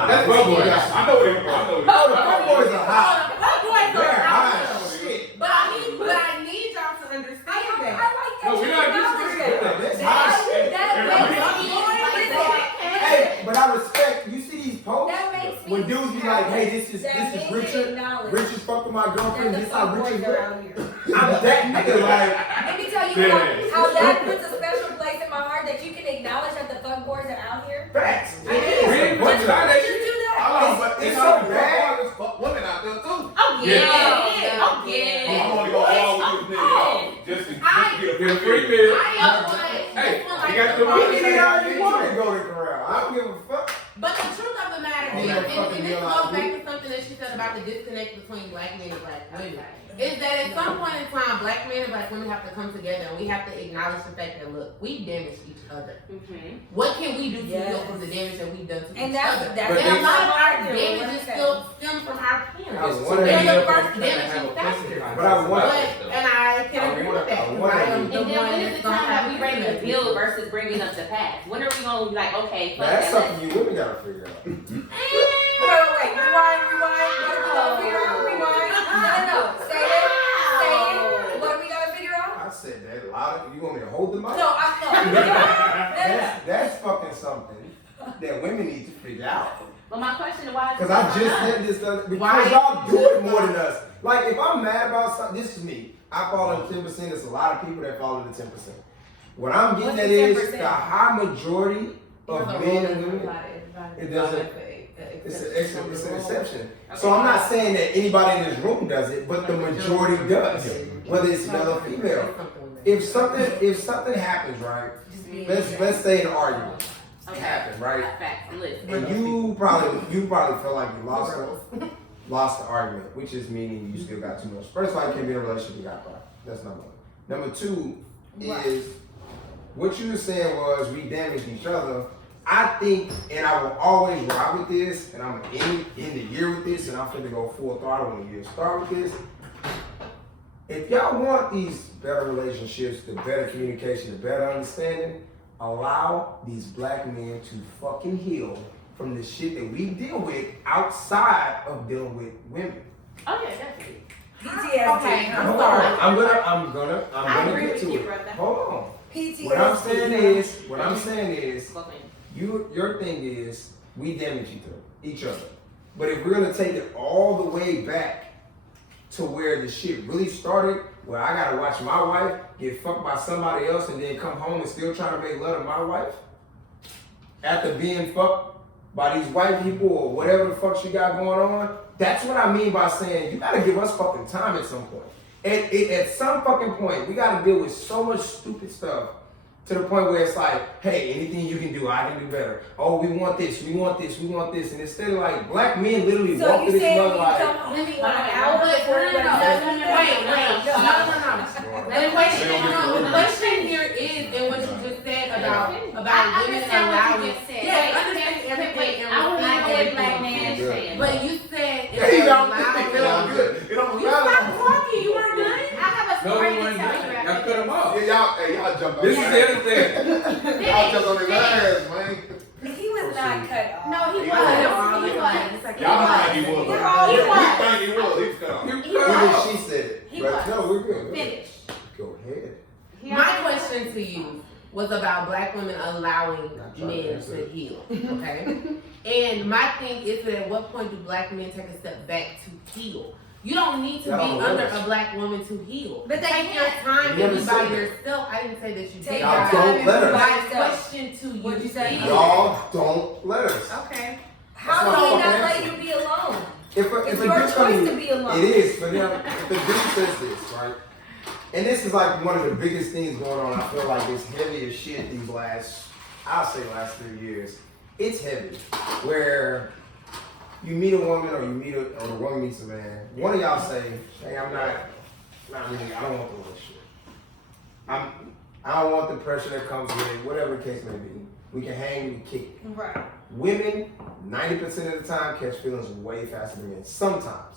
That's Fuckboys, fuckboys. I know what it is. I know what it is. Oh, the fuckboys are hot. Fuckboys They're are hot out. as shit. But I need y'all to understand that. I like that. No, we're not you disrespecting. That's hot shit. That Hey, but I respect. You see these posts makes me when dudes be like, "Hey, this is Richard. Richard. Richard's fucking my girlfriend. This how Richard look." around here. I'm that nigga. Like, Let me tell you Yeah. how that puts a special place in my heart that you can acknowledge that the fuckboys are out here. facts. I It mean, is. Really? But What's wrong with You do that. I know, but It's it's so so bad. There's fuck women out there too. Oh yeah, oh yeah. I'm only gonna all with this nigga just to get Get a a free free meal. Hey, you got the I money. mean, they already want to go to corral. I don't give a fuck. But the truth of the matter Oh, is, that and fucking this deal goes out back here. to something that she said about the disconnect between black men and black women, is that at some point in time, black men and black women have to come together and we have to acknowledge the fact that, look, we damaged each other. What can we do to heal from the damage that we've done to And each that's- other? that's But And a they- lot of our argument, damage what is I'm saying. still stem from our I parents. wanna They're be the a first damaging factor. But I want- And I can agree with that. I wanna I am be- the And then one when is that's the gonna time have that we ready to disconnect. build versus bringing up the past? When are we gonna be like, okay, fuck That's that, something you women gotta figure out. Wait, rewind. What are we gonna figure out? Rewind. No. Say it. What are we gonna figure out? I said that loud. You want me to hold the mic? No, I That's fucking something that women need to figure out. But my question is why? Because I just said this because Why? y'all do it more than us. Like if I'm mad about something, this is me. I fall in 10%. There's a lot of people that fall into 10%. What I'm getting What's at the is 10%? the high majority of men and women. It doesn't. It's an exception. So I'm not saying that anybody in this room does it, but the majority does. Whether it's male or female. If something happens, right? Let's say an argument happened, right? Facts, listen. And you probably feel like you lost the argument, which is meaning you still got too much. First of all, you can't be in a relationship you got pride. That's number one. Number two is what you were saying was we damaged each other. I think, and I will always ride with this, and I'm in the year with this, and I'm finna go full throttle when the year start with this. If y'all want these better relationships, the better communication, the better understanding, allow these black men to fucking heal from the shit that we deal with outside of dealing with women. Oh yeah, definitely. PTSD. Okay, I'm Hold sorry. on. I'm gonna I agree get with to you, it. brother. Hold on. PTSD. What I'm saying is, your thing is we damage each other. But if we're gonna take it all the way back to where the shit really started, where I gotta watch my wife get fucked by somebody else and then come home and still trying to make love to my wife after being fucked by these white people or whatever the fuck she got going on, that's what I mean by saying you gotta give us fucking time at some point. At some fucking point, we gotta deal with so much stupid stuff to the point where it's like, hey, anything you can do, I can do better. Oh, we want this. And instead of like, black men literally So walk you through this saying mother you like, come home and you want an hour before The question here is, and what you just said about women allowing. Yes, I understand everything. I get black man saying. But you said Hey, it y'all, allowing. It don't You matter. stopped talking. You weren't done. I have a No, story we to weren't tell done. you. I cut him off. Yeah, y'all jumped on This is his the ass. other thing. Y'all jumped on his ass, man. He was not cut off. No, he He was. was. He was. Y'all don't think he was. You're all We right. think he was. He was cut off. You He cut was. him off. she said it. He But was. no, we're good. Finish. Go ahead. My question to you was about black women allowing men to heal. Okay? And my thing is that at what point do black men take a step back to heal? You don't need to be Y'all under don't. a black woman to heal. But they take your can't. time You and never be by said that. yourself. I didn't say that you Take did. your Y'all time don't and let be her. by My yourself. question to you What'd you say? is, Y'all don't let us. okay. How That's can my he not fucking let answer. you be alone? If a It's dude your comes choice in- to be alone. It is, but now if the dude says this, right? And this is like one of the biggest things going on. I feel like it's heavy as shit these last 3 years. It's heavy. Where you meet a woman or or the woman meets a man, one of y'all say, hey, I'm not really, I don't want the relationship. I don't want the pressure that comes with it, whatever the case may be. We can hang, we can kick it. Right. Women, 90% of the time, catch feelings way faster than men. Sometimes.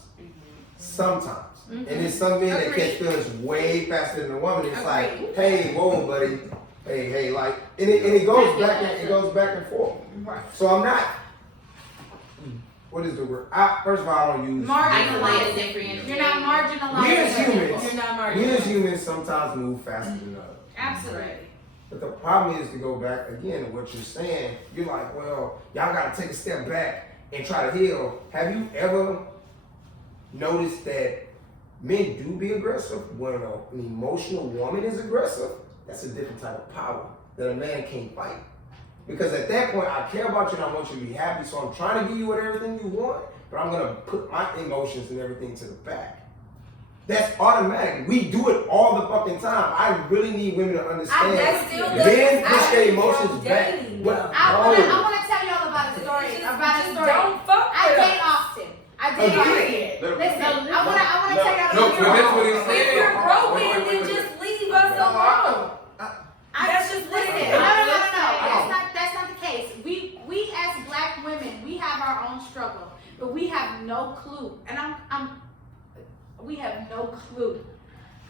And there's some men that catch feelings way faster than a woman. It's like, hey, whoa, buddy. Hey, like, and it goes back and forth. Right. So I'm not. What is the word? First of all, I don't use. Marginalized. You're not marginalized. We as humans, You're not we as marginalized. humans sometimes move faster than others. Absolutely. But the problem is to go back again to what you're saying. You're like, well, y'all got to take a step back and try to heal. Have you ever noticed that men do be aggressive? When an emotional woman is aggressive, that's a different type of power that a man can't fight. Because at that point, I care about you and I want you to be happy, so I'm trying to give you everything you want, but I'm going to put my emotions and everything to the back. That's automatic. We do it all the fucking time. I really need women to understand. That still Men push their doesn't emotions back. dating, What? though. I want to tell y'all about a story. Don't fuck I with date us. Austin. I date Austin. Listen, I want to tell y'all No, the but that's what story. he said. If you're broken, Wait. then just leave us alone. That's just what it is. No. That's not the case. We as black women, we have our own struggle, but we have no clue. And we have no clue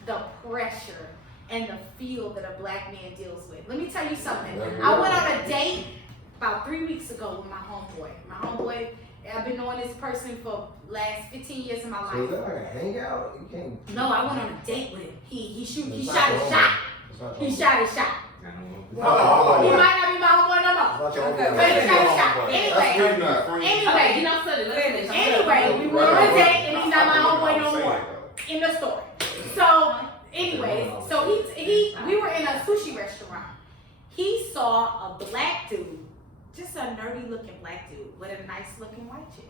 the pressure and the feel that a black man deals with. Let me tell you something. I went on a date about 3 weeks ago with my homeboy. My homeboy, I've been knowing this person for last 15 years of my So is life. that like a hangout? You can't. No, I went on a date with him. He It's shot not his your shot. homeboy. He shot his shot. He Oh, might not be my homeboy no more. It's not your Okay. homeboy. But he shot his shot. Okay, you know, so Anyway, we went on a date and he's not my homeboy no more. In the story. So, anyways, we were in a sushi restaurant. He saw a black dude, just a nerdy looking black dude with a nice looking white chick.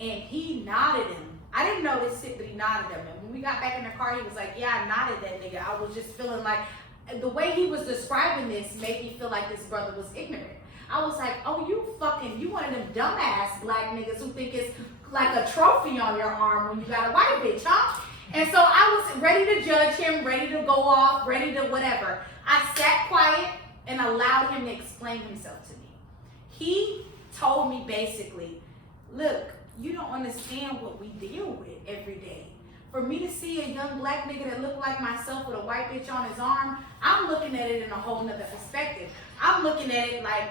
And he nodded him. I didn't notice it, but he nodded him. And when we got back in the car, he was like, yeah, I nodded that nigga. I was just feeling like, the way he was describing this made me feel like this brother was ignorant. I was like, oh, you one of them dumbass black niggas who think it's like a trophy on your arm when you got a white bitch, huh? And so I was ready to judge him, ready to go off, ready to whatever. I sat quiet and allowed him to explain himself to me. He told me basically, look, you don't understand what we deal with every day. For me to see a young black nigga that looked like myself with a white bitch on his arm, I'm looking at it in a whole nother perspective. I'm looking at it like,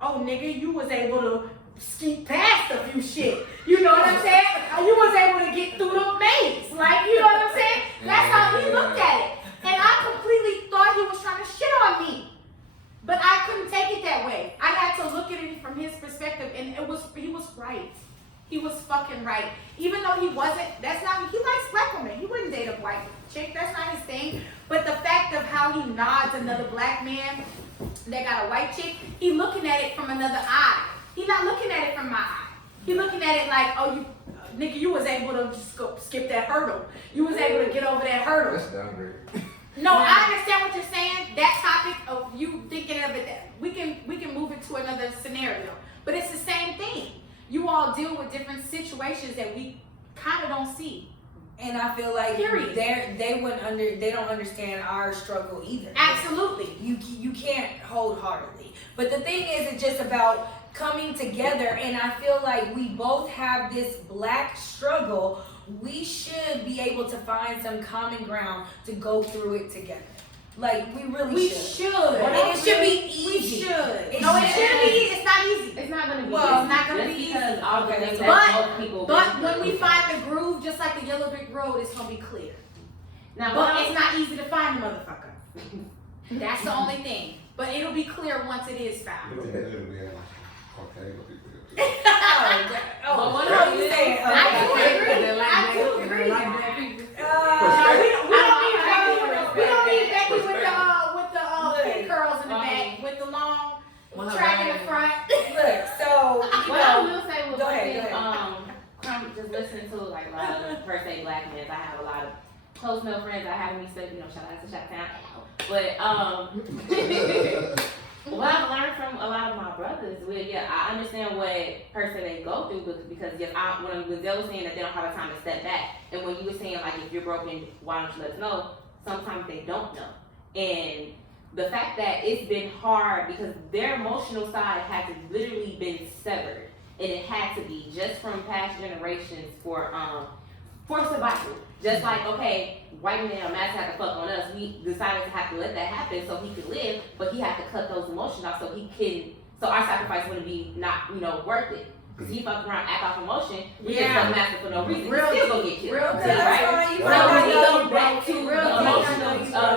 oh nigga, you was able to skeet past a few shit. You know what I'm saying? You was able to get through the maze. Like, you know what I'm saying? That's how he looked at it. And I completely thought he was trying to shit on me. But I couldn't take it that way. I had to look at it from his perspective, and he was right. He was fucking right. Even though he wasn't, he likes black women. He wouldn't date a white chick. That's not his thing. But the fact of how he nods another black man that got a white chick, he looking at it from another eye. He not looking at it from my eye. He looking at it like, oh, nigga, you was able to just go skip that hurdle. You was able to get over that hurdle. That's downgrade. No, I understand what you're saying. That topic of you thinking of it, we can move it to another scenario. But it's the same thing. You all deal with different situations that we kind of don't see. And I feel like Period. they don't understand our struggle either. Absolutely. You can't wholeheartedly. But the thing is, it's just about coming together, and I feel like we both have this black struggle. We should be able to find some common ground to go through it together. Like, we really should. And it should be easy. We should. No, it shouldn't be. It's not easy. It's not gonna be. Well, it's not gonna just be because easy. all the things that both people. But when we find the groove, just like the yellow brick road, it's gonna be clear. Now, But it's not easy to find the motherfucker. That's the only thing. But it'll be clear once it is found. Oh, you saying? I do agree. We don't need Becky with the pink curls in the back, with the long track in the front. Look, so What I will say was Go ahead. just listening to like a lot of per se black men. I have a lot of close male friends. I have me say, shout out to Shot Town. But What I've learned from a lot of my brothers, I understand what person they go through because when Dale was saying that they don't have a time to step back, and when you were saying like if you're broken, why don't you let us know? Sometimes they don't know, and the fact that it's been hard because their emotional side has literally been severed, and it had to be just from past generations for survival. Just like, okay, white man Max had to fuck on us. We decided to have to let that happen so he could live, but he had to cut those emotions off so our sacrifice wouldn't be not worth it. Because he fucked around, act off emotion, we just fuck Master for no reason. Real He's still gonna get killed. Real Right? So we go back to the emotional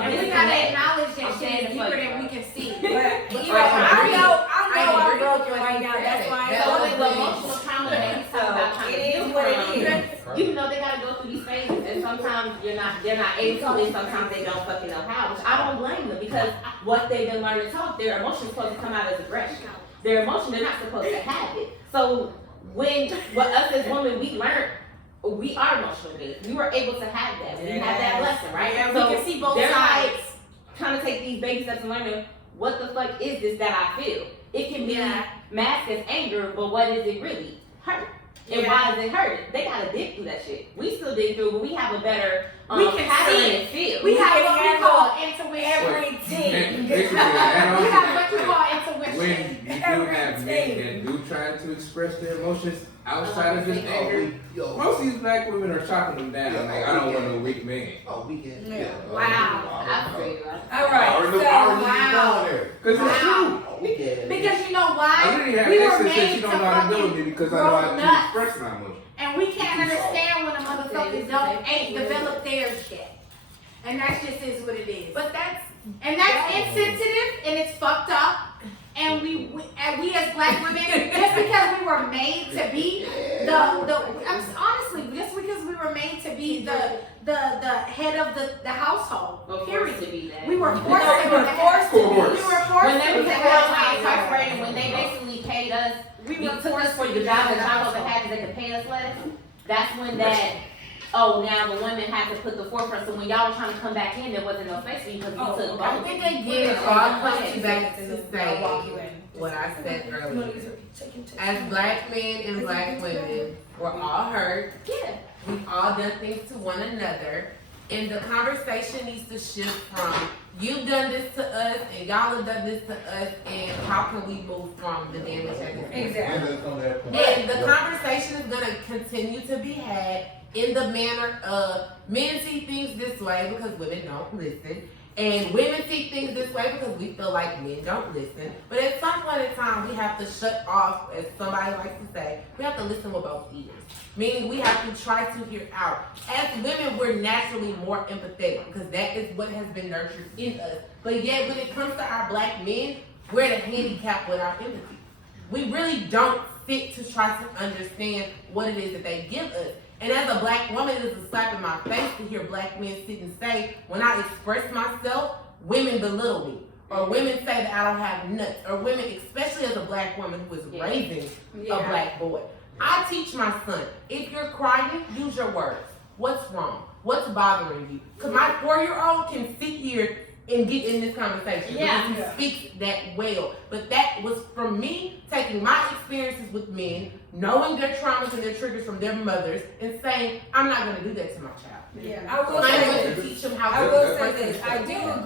And we gotta acknowledge that shit is deeper than we can see. I know I'm broken right now. That's why So I'm with the emotional trauma that he's talking about trying to heal from, even though they gotta go through these phases, and sometimes they're not able to, and sometimes they don't fucking know how, which I don't blame them because what they've been learning to talk, their emotions supposed to come out as aggression. Their emotion, they're not supposed to have it. So what us as women, we learned, we are emotional beings. We were able to have that. We have that lesson, right? Yeah, so we can see both they're sides. like trying to take these baby steps and learning what the fuck is this that I feel. It can be masked as anger, but what is it really? Hurt. And why is it hurt? They gotta dig through that shit. We still dig through, but we have a better We can pattern see and feel. We have what we call handle intuition. everything. Basically, We have what we call intuition. when you do have men that do try to express their emotions outside of just anger, most of these black women are chopping them down. Like, I don't want no weak man. Oh, we can. Yeah. Wow. I feel you. All right. So Because it's true. Because you know I why? really have We were exes that made you to don't know how to deal with fucking me because I grow know how to nuts. express my emotions. And we can't understand when a motherfucker ain't developed theirs yet. And that just is what it is. But that's insensitive and it's fucked up. And we as black women, just because we were made to be honestly, just because we were made to be the head of the household. Period. To be that. We were forced to be that. Forced. We were forced When to they be was that. incarcerated, when they basically paid us, we took us for the job that y'all wasn't had because they could pay us less. That's when now the women had to put the forefront. So when y'all were trying to come back in, there wasn't no space for you because we took both. I think they get it all pushed back to say what I said earlier. As black men and black women, we're all hurt. Yeah. We've all done things to one another. And the conversation needs to shift from you've done this to us and y'all have done this to us and how can we move from the damage that is Exactly. And the conversation is going to continue to be had in the manner of men see things this way because women don't listen. And women see things this way because we feel like men don't listen. But at some point in time, we have to shut off, as somebody likes to say, we have to listen with both ears. Meaning we have to try to hear out. As women, we're naturally more empathetic because that is what has been nurtured in us. But yet, when it comes to our black men, we're the handicap with our empathy. We really don't sit to try to understand what it is that they give us. And as a black woman, it is a slap in my face to hear black men sit and say, when I express myself, women belittle me. Or women say that I don't have nuts. Or women, especially as a black woman who is raising a black boy. I teach my son, if you're crying, use your words. What's wrong? What's bothering you? Because my 4-year-old can sit here and get in this conversation because he speaks that well. But that was from me taking my experiences with men, knowing their traumas and their triggers from their mothers, and saying, I'm not going to do that to my child. Yeah, I'm going to teach them how to I will say express this. I themselves. do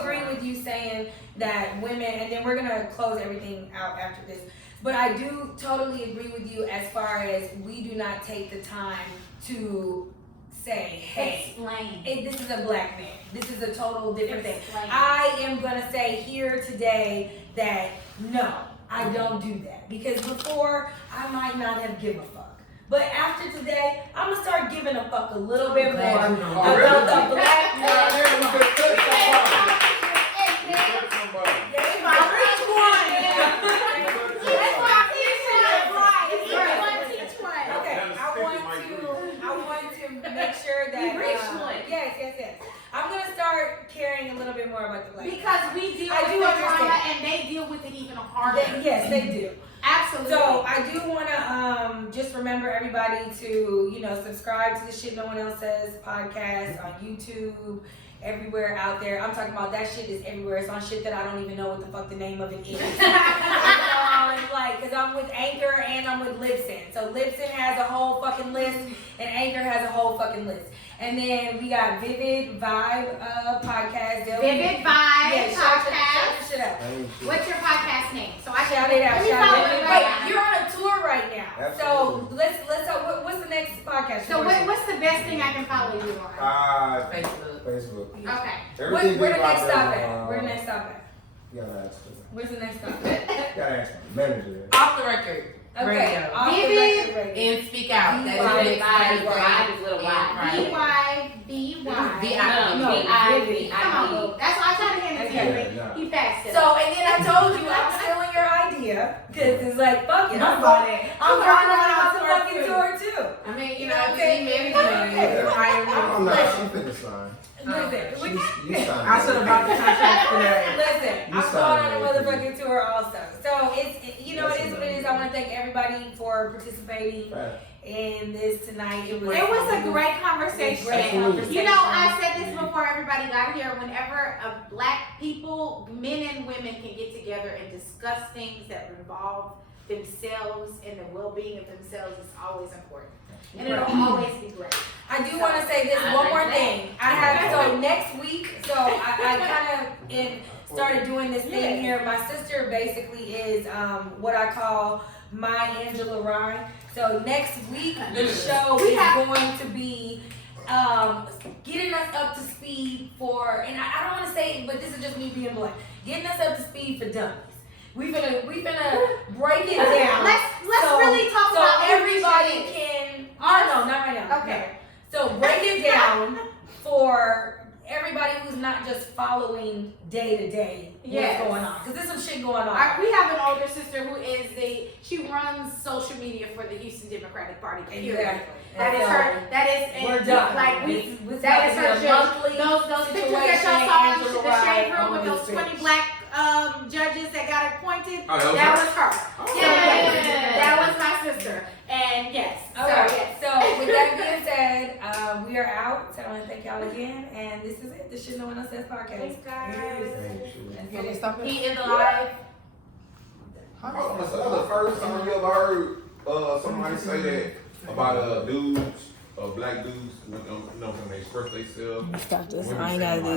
agree with you saying that women, and then we're gonna close everything out after this. But I do totally agree with you as far as we do not take the time to say, hey, Explain. this is a black man. This is a total different thing. Explain. I am gonna say here today that no, I don't do that. Because before, I might not have given a fuck. But after today, I'm gonna start giving a fuck a little bit more Glad you know. about the black man. Make sure that yes. I'm gonna start caring a little bit more about the black Because we deal I with do the understand. trauma and they deal with it even harder. Yes, they do. Absolutely. So I do want to just remember everybody to subscribe to the Shit No One Else Says podcast on YouTube everywhere out there. I'm talking about that shit is everywhere. It's on shit that I don't even know what the fuck the name of it is. Cause I'm with Anchor and I'm with Libsyn. So Libsyn has a whole fucking list and Anchor has a whole fucking list. And then we got Vivid Vibe podcast. Vivid Vibe podcast. Shut up. What's your podcast name? So I Shout it out. Let me Shout follow it it out. right Wait, now. you're on a tour right now. Absolutely. So let's what's the next podcast? So what's the best thing I can follow you on? Facebook. Facebook. Okay. Everything Where the big next about stop that, at? Where the next stop at? You gotta ask them. Where's the next stop? You gotta ask my manager. Off the record. Okay. Radio. Off the Vivid record radio. And speak out. That Vibe, is the next vibe, thing. vibe is little And vibe. Friday. B-Y-B-Y. No, Vivid. Come on, boo. That's why I tried to hand it to Okay. you. Yeah, He passed it. So, and then I told you I'm stealing your idea because it's like, fuck it. I'm about going it. on the tour fucking too. tour too. I mean, you You know, know, if you need married, hire I'm me. not. She finna sign. Listen, You signed. I should have bought the contract today. listen, You I'm going on a sound motherfucking tour also. So you know, it is what it is. I want to thank everybody for participating Right. in this tonight. It was a great conversation. Great conversation. You know, I said this before everybody got here. Whenever black people, men and women, can get together and discuss things that involve themselves and the well-being of themselves, is always important. And it'll always be great. I do want to say this one more thing. I have so next week. So I kind of started doing this thing here. My sister basically is what I call my Angela Rye. So next week the show is going to be getting us up to speed for, and I don't want to say, but this is just me being blunt, getting us up to speed for dummies. We finna break it down. Let's So- really talk so about everybody can. Oh no, not right now. Okay. So break it down for everybody who's not just following day to day Yes. what's going on. Because there's some shit going on. We have an older sister who is she runs social media for the Houston Democratic Party. Period. Exactly. That is And her. That is. we're and done. Like that is her. monthly. Those pictures that situation, y'all Angela saw in the Rye, shade room all with this those shit. 20 black judges that got appointed. Oh, that was that her? was her. Oh. Yeah, that was my sister. And yes. Okay. So yes. So with that being said, we are out. So I want to thank y'all again. And this is it. This Shit No One Else Says podcast. Thanks, guys. Let's get it. Stop He is alive. Oh, that's the first time you ever heard somebody say that about dudes, black dudes, when they express themselves. Stop this. Women I ain't say, gotta do